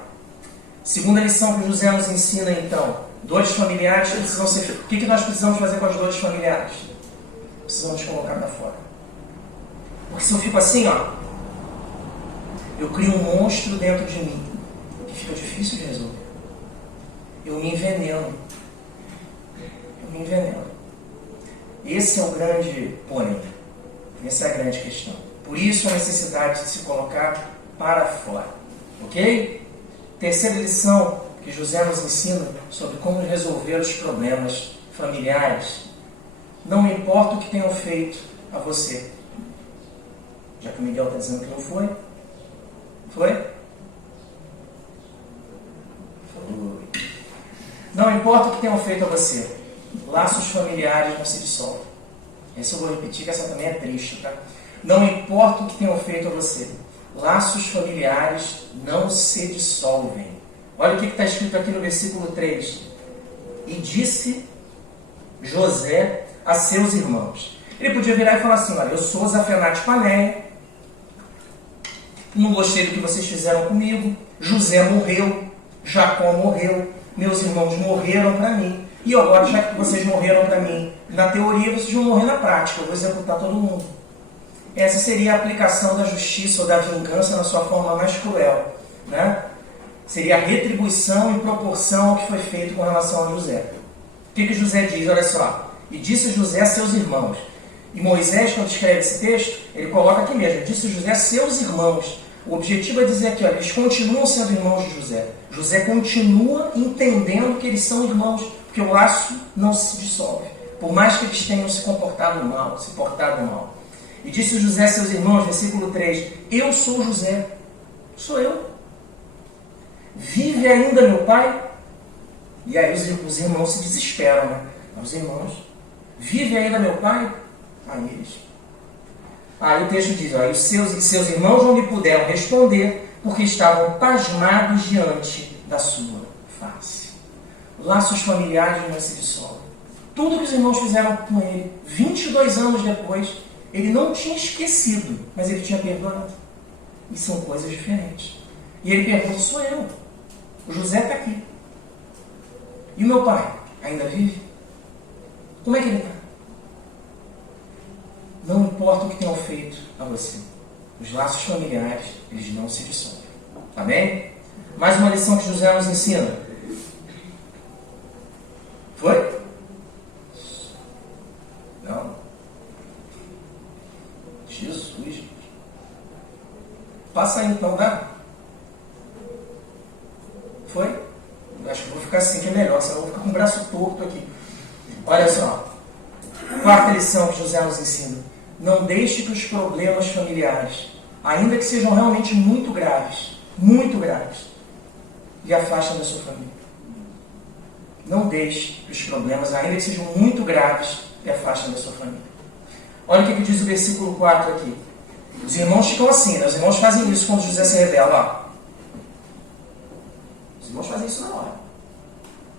Segunda lição que o José nos ensina então, dores familiares precisam ser... O que nós precisamos fazer com as dores familiares? Precisamos colocar para fora. Porque se eu fico assim, ó, eu crio um monstro dentro de mim, que fica difícil de resolver. Eu me enveneno. Esse é o grande porém. Essa é a grande questão. Por isso a necessidade de se colocar para fora. Ok? Terceira lição que José nos ensina sobre como resolver os problemas familiares. Não importa o que tenham feito a você. Já que o Miguel está dizendo que não foi. Foi? Não importa o que tenham feito a você. Laços familiares não se dissolvem. Essa eu vou repetir, que essa também é triste, tá? Não importa o que tenham feito a você. Laços familiares não se dissolvem. Olha o que está escrito aqui no versículo 3. E disse José a seus irmãos. Ele podia virar e falar assim, olha, eu sou Zafenate Paneia, não gostei do que vocês fizeram comigo, José morreu, Jacó morreu, meus irmãos morreram para mim, e agora, já que vocês morreram para mim na teoria, vocês vão morrer na prática, eu vou executar todo mundo. Essa seria a aplicação da justiça ou da vingança na sua forma mais cruel, né? Seria a retribuição em proporção ao que foi feito com relação a José. O que José diz? Olha só. E disse José a seus irmãos. E Moisés, quando escreve esse texto, ele coloca aqui mesmo. Disse José a seus irmãos. O objetivo é dizer aqui, olha, eles continuam sendo irmãos de José. José continua entendendo que eles são irmãos, porque o laço não se dissolve. Por mais que eles tenham se portado mal. E disse José a seus irmãos, versículo 3, eu sou José. Sou eu. Vive ainda meu pai? E aí os irmãos se desesperam, né? Os irmãos, vive ainda meu pai? Aí o texto diz, ó, e seus irmãos não lhe puderam responder, porque estavam pasmados diante da sua face. Laços familiares não se dissolvem. Tudo que os irmãos fizeram com ele, 22 anos depois, ele não tinha esquecido, mas ele tinha perdoado. E são coisas diferentes. E ele pergunta, sou eu. O José está aqui. E o meu pai ainda vive? Como é que ele está? Não importa o que tenham feito a você. Os laços familiares, eles não se dissolvem. Amém? Mais uma lição que José nos ensina. Foi? Não. Jesus, gente. Passa aí então, tá? Foi? Acho que vou ficar assim que é melhor, senão eu vou ficar com o braço torto aqui. Olha só. Quarta lição que José nos ensina. Não deixe que os problemas familiares, ainda que sejam realmente muito graves, lhe afastem da sua família. Não deixe que os problemas, ainda que sejam muito graves, lhe afastem da sua família. Olha o que diz o versículo 4 aqui. Os irmãos ficam assim, né? Os irmãos fazem isso quando José se revela. Ó. Os irmãos fazem isso na hora.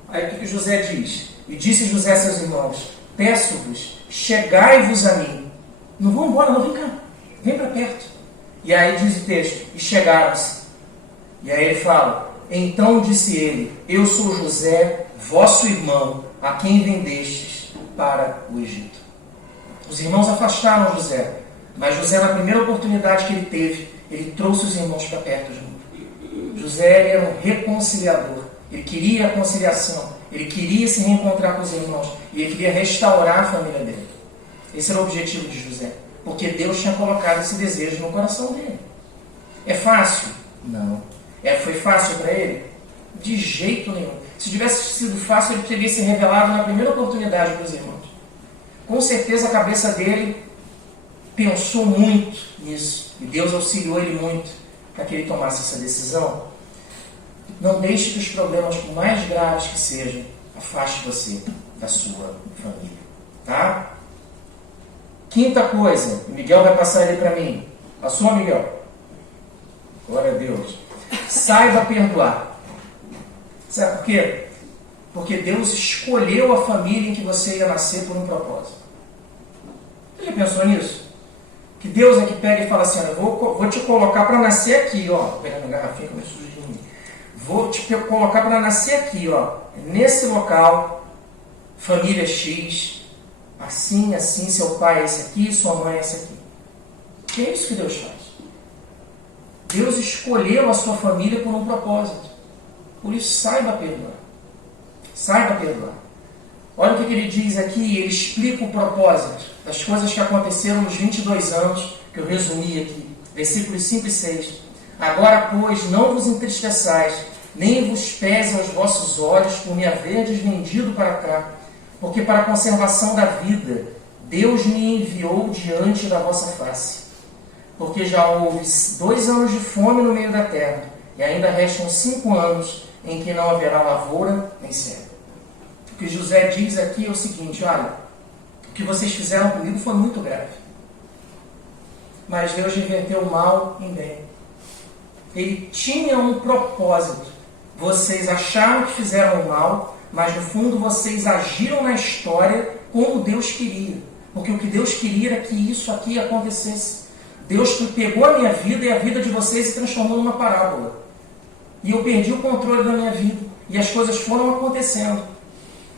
Aí o que José diz? E disse José a seus irmãos, peço-vos, chegai-vos a mim. Não vão embora, não, vem cá. Vem para perto. E aí diz o texto, e chegaram-se. E aí ele fala, então disse ele, eu sou José, vosso irmão, a quem vendestes para o Egito. Os irmãos afastaram José, mas José, na primeira oportunidade que ele teve, ele trouxe os irmãos para perto de novo. José ele era um reconciliador, ele queria a conciliação, ele queria se reencontrar com os irmãos, e ele queria restaurar a família dele. Esse era o objetivo de José, porque Deus tinha colocado esse desejo no coração dele. É fácil? Não. Foi fácil para ele? De jeito nenhum. Se tivesse sido fácil, ele teria se revelado na primeira oportunidade para os irmãos. Com certeza a cabeça dele pensou muito nisso, e Deus auxiliou ele muito para que ele tomasse essa decisão. Não deixe que os problemas, por mais graves que sejam, afaste você da sua família. Tá? Quinta coisa, Miguel vai passar ele para mim. Passou, Miguel? Glória a Deus. Saiba perdoar. Sabe por quê? Porque Deus escolheu a família em que você ia nascer por um propósito. Você já pensou nisso? Que Deus é que pega e fala assim, eu vou te colocar para nascer aqui, ó. Vou pegar minha garrafinha que eu me sujo de mim. Vou te colocar para nascer aqui, ó. Nesse local, família X, assim, assim, seu pai é esse aqui, sua mãe é esse aqui. Que é isso que Deus faz. Deus escolheu a sua família por um propósito. Por isso, saiba perdoar. Saiba perdoar. Olha o que ele diz aqui, ele explica o propósito das coisas que aconteceram nos 22 anos, que eu resumi aqui. Versículos 5 e 6. Agora, pois, não vos entristeçais, nem vos pese aos vossos olhos por me haverdes vendido para cá, porque para a conservação da vida, Deus me enviou diante da vossa face. Porque já houve 2 anos de fome no meio da terra, e ainda restam 5 anos em que não haverá lavoura nem cego. O que José diz aqui é o seguinte, olha, o que vocês fizeram comigo foi muito grave. Mas Deus reverteu o mal em bem. Ele tinha um propósito. Vocês acharam que fizeram o mal, mas no fundo vocês agiram na história como Deus queria. Porque o que Deus queria era que isso aqui acontecesse. Deus pegou a minha vida e a vida de vocês e transformou numa parábola. E eu perdi o controle da minha vida. E as coisas foram acontecendo.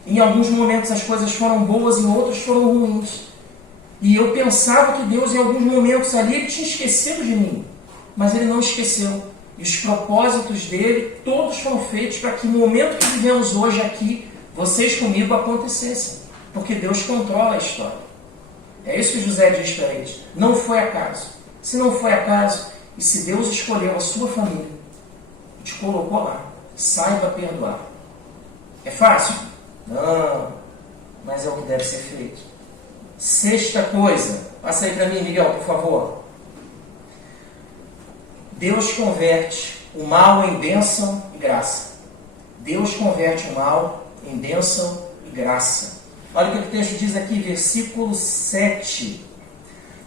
Em alguns momentos as coisas foram boas, em outros foram ruins. E eu pensava que Deus, em alguns momentos ali, ele tinha esquecido de mim. Mas ele não esqueceu. E os propósitos dele, todos foram feitos para que no momento que vivemos hoje aqui, vocês comigo acontecessem. Porque Deus controla a história. É isso que José diz para eles. Não foi acaso. Se não foi acaso, e se Deus escolheu a sua família, e te colocou lá, saiba perdoar. É fácil? Não. Mas é o que deve ser feito. Sexta coisa. Passa aí para mim, Miguel, por favor. Deus converte o mal em bênção e graça. Deus converte o mal em bênção e graça. Olha o que o texto diz aqui, versículo 7.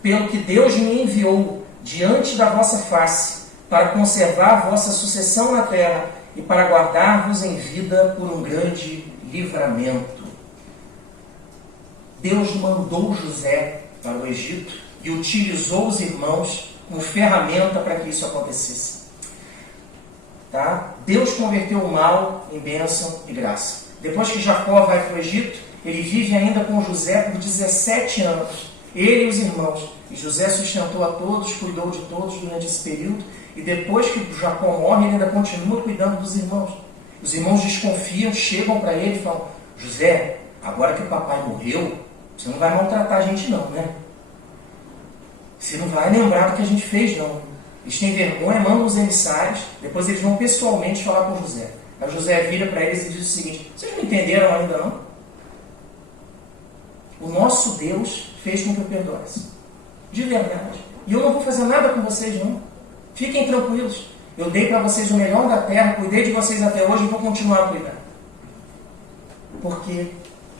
Pelo que Deus me enviou diante da vossa face, para conservar a vossa sucessão na terra e para guardar-vos em vida por um grande livramento. Deus mandou José para o Egito e utilizou os irmãos como ferramenta para que isso acontecesse. Tá? Deus converteu o mal em bênção e graça. Depois que Jacó vai para o Egito, ele vive ainda com José por 17 anos. Ele e os irmãos. E José sustentou a todos, cuidou de todos durante esse período. E depois que Jacó morre, ele ainda continua cuidando dos irmãos. Os irmãos desconfiam, chegam para ele e falam: José, agora que o papai morreu, você não vai maltratar a gente não, né? Você não vai lembrar do que a gente fez, não. Eles têm vergonha, mandam os emissários, depois eles vão pessoalmente falar com José. Aí José vira para eles e diz o seguinte: vocês não entenderam ainda não? O nosso Deus fez com que eu perdoasse. De verdade. E eu não vou fazer nada com vocês, não. Fiquem tranquilos. Eu dei para vocês o melhor da terra, cuidei de vocês até hoje e vou continuar a cuidar. Porque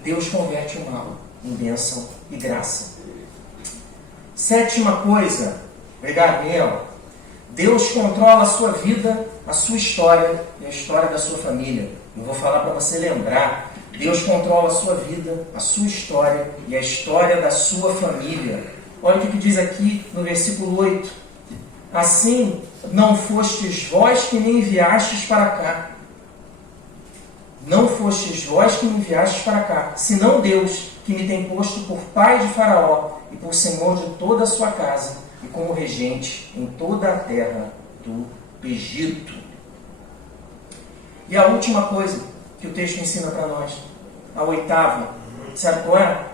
Deus converte o mal em bênção e graça. Sétima coisa. Obrigado, Daniel. Deus controla a sua vida, a sua história e a história da sua família. Eu vou falar para você lembrar. Deus controla a sua vida, a sua história e a história da sua família. Olha o que diz aqui no versículo 8. Assim, não fostes vós que me enviastes para cá. Não fostes vós que me enviastes para cá, senão Deus, que me tem posto por pai de Faraó e por senhor de toda a sua casa e como regente em toda a terra do Egito. E a última coisa que o texto ensina para nós, a oitava, sabe qual é?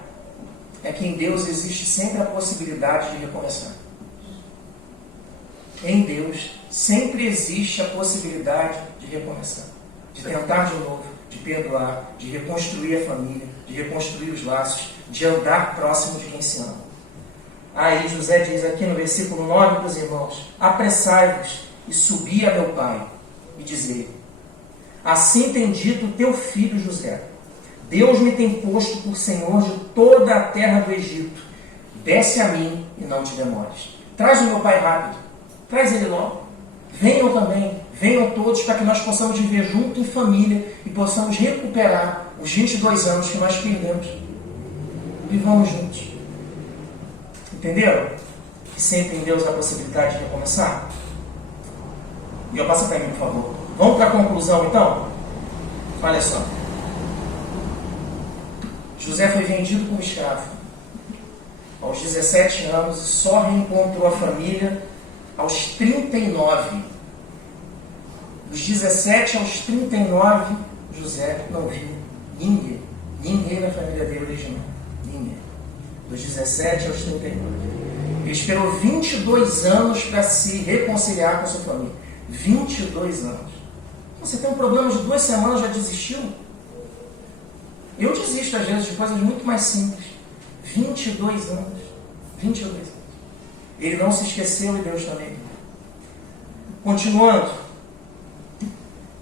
É que em Deus existe sempre a possibilidade de recomeçar. Em Deus sempre existe a possibilidade de recomeçar, de tentar de novo, de perdoar, de reconstruir a família, de reconstruir os laços, de andar próximo de quem se ama. Aí José diz aqui no versículo 9 para os irmãos: apressai-vos e subi a meu pai e dizei: assim tem dito teu filho José, Deus me tem posto por senhor de toda a terra do Egito. desce a mim e não te demores. Traz o meu pai rápido, traz ele logo. Venham também, venham todos para que nós possamos viver junto em família e possamos recuperar os 22 anos que nós perdemos. Vivamos juntos. Entenderam? Que sempre em Deus há a possibilidade de recomeçar? E eu passo para mim, por favor. Vamos para a conclusão, então? Olha só. José foi vendido como escravo aos 17 anos e só reencontrou a família aos 39. Dos 17 aos 39, José não viu ninguém. Ninguém na família dele original. Ninguém. Dos 17 aos 39. Ele esperou 22 anos para se reconciliar com a sua família. 22 anos. Você tem um problema de 2 semanas, já desistiu? Eu desisto às vezes de coisas muito mais simples. 22 anos. 22 anos. Ele não se esqueceu e Deus também. Continuando.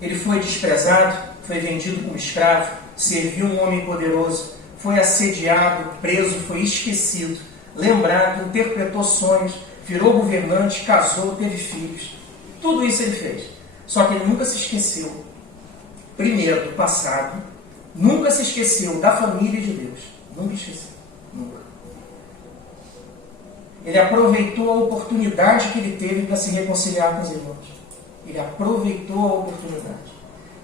Ele foi desprezado, foi vendido como escravo, serviu um homem poderoso, foi assediado, preso, foi esquecido, lembrado, interpretou sonhos, virou governante, casou, teve filhos. Tudo isso ele fez. Só que ele nunca se esqueceu, primeiro, do passado, nunca se esqueceu da família de Deus. Nunca esqueceu. Nunca. Ele aproveitou a oportunidade que ele teve para se reconciliar com os irmãos. Ele aproveitou a oportunidade.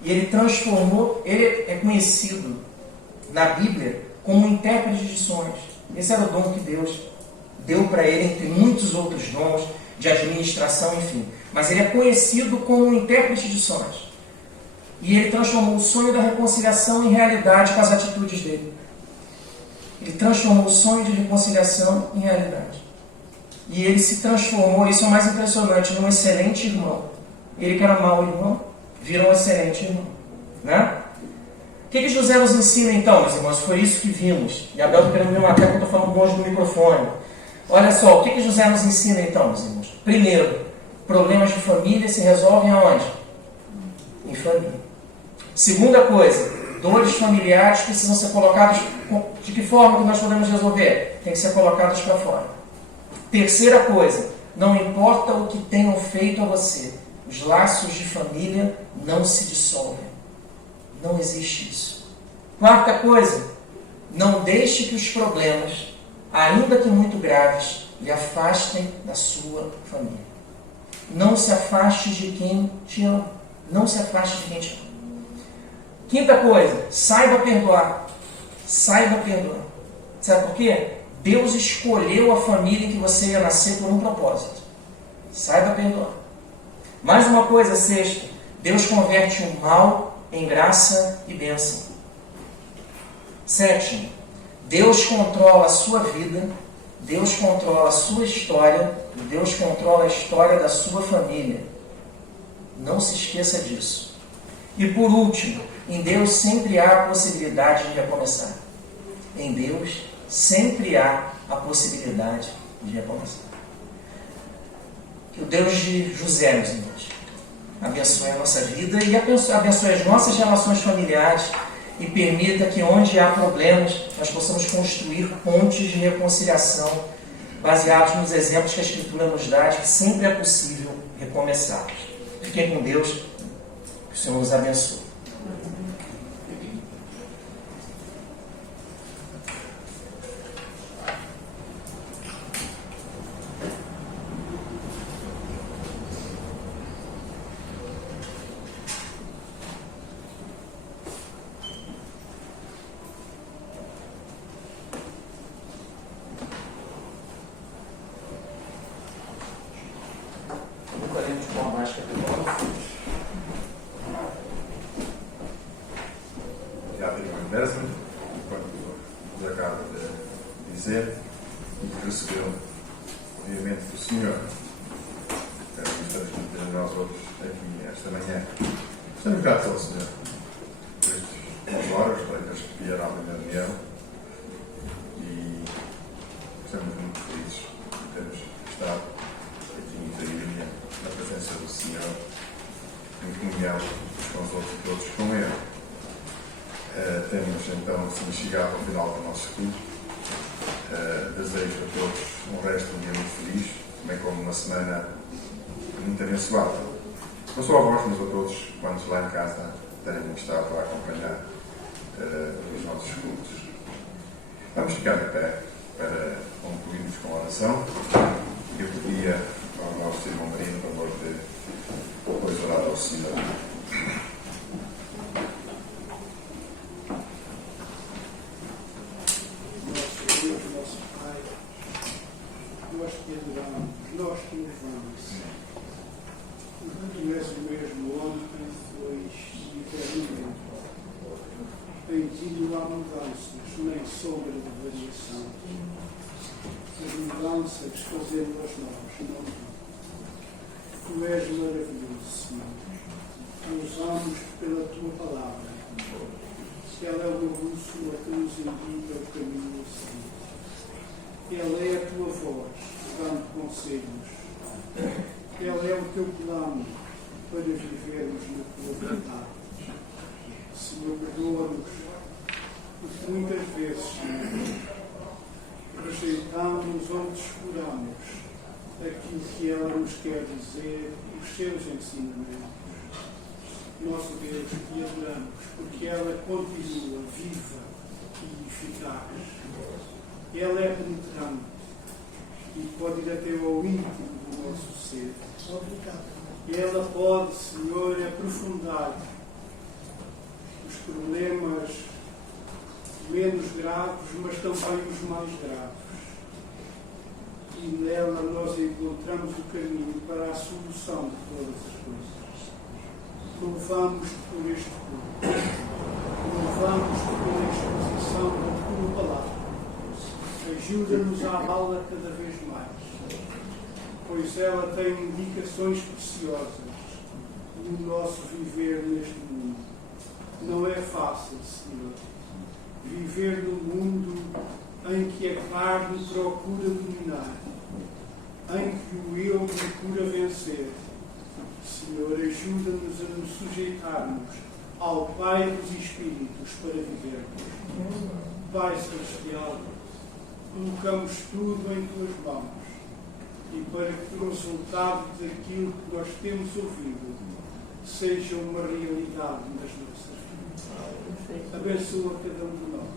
E ele transformou, ele é conhecido na Bíblia como um intérprete de sonhos. Esse era o dom que Deus deu para ele, entre muitos outros dons, de administração, enfim. Mas ele é conhecido como um intérprete de sonhos. E ele transformou o sonho da reconciliação em realidade com as atitudes dele. Ele transformou o sonho de reconciliação em realidade. E ele se transformou, isso é o mais impressionante, num excelente irmão. Ele que era mau irmão, virou um excelente irmão. Né? O que José nos ensina então, meus irmãos? Foi isso que vimos. E Abel está querendo me matar porque eu estou falando longe do microfone. Olha só, o que José nos ensina então, meus irmãos? Primeiro, problemas de família se resolvem aonde? Em família. Segunda coisa, dores familiares precisam ser colocadas. De que forma que nós podemos resolver? Tem que ser colocadas para fora. Terceira coisa, não importa o que tenham feito a você, os laços de família não se dissolvem. Não existe isso. Quarta coisa, não deixe que os problemas, ainda que muito graves, lhe afastem da sua família. Não se afaste de quem te ama. Não se afaste de quem te ama. Quinta coisa, saiba perdoar. Saiba perdoar. Sabe por quê? Deus escolheu a família em que você ia nascer por um propósito. Saiba perdoar. Mais uma coisa, sexta, Deus converte o mal em graça e bênção. Sétimo, Deus controla a sua vida, Deus controla a sua história, e Deus controla a história da sua família. Não se esqueça disso. E por último, em Deus sempre há a possibilidade de recomeçar. Em Deus sempre há a possibilidade de recomeçar. Que o Deus de José, meus irmãos, abençoe a nossa vida e abençoe as nossas relações familiares e permita que onde há problemas nós possamos construir pontes de reconciliação baseados nos exemplos que a Escritura nos dá de que sempre é possível recomeçar. Fiquem com Deus, que o Senhor nos abençoe. Temos então chegado ao final do nosso culto. Desejo a todos um resto de um dia muito feliz, também como uma semana muito abençoada. Não só a vós, mas a todos quantos lá em casa têm estado a acompanhar os nossos cultos. Vamos ficar de pé para concluirmos com a oração. Eu pedia ao nosso irmão Marino, por favor, de depois orar ao Senhor. Nosso Deus, nosso Pai, nós te adoramos, nós te louvamos. Tu és o mesmo ontem, hoje e eternamente. Em ti não há mudanças, nem sombra de variação. As mudanças fazemos nós, não tu. Tu és maravilhoso, Senhor. Usamos pela tua palavra. Ela é uma bússola que nos indica o caminho a seguir. Ela é a tua voz, dando conselhos. Ela é o teu plano para vivermos na tua vontade. Senhor, perdoa-nos, porque muitas vezes, Senhor, rejeitamos ou descuramos aquilo que ela nos quer dizer, os seus ensinamentos. Nosso Deus, te adoramos, porque ela continua viva e eficaz. Ela é penetrante e pode ir até ao íntimo do nosso ser. Ela pode, Senhor, aprofundar os problemas menos graves, mas também os mais graves. E nela nós encontramos o caminho para a solução de todas as coisas. Louvamos-te por este culto. Louvamos-te pela exposição da tua palavra. Ajuda-nos a amá-la cada vez mais, pois ela tem indicações preciosas no nosso viver neste mundo. Não é fácil, Senhor, viver num mundo em que a carne procura dominar, em que o eu procura vencer. Senhor, ajuda-nos a nos sujeitarmos ao Pai dos Espíritos para vivermos. Pai Celestial, colocamos tudo em tuas mãos e para que o resultado daquilo que nós temos ouvido seja uma realidade nas nossas vidas. Abençoa cada um de nós.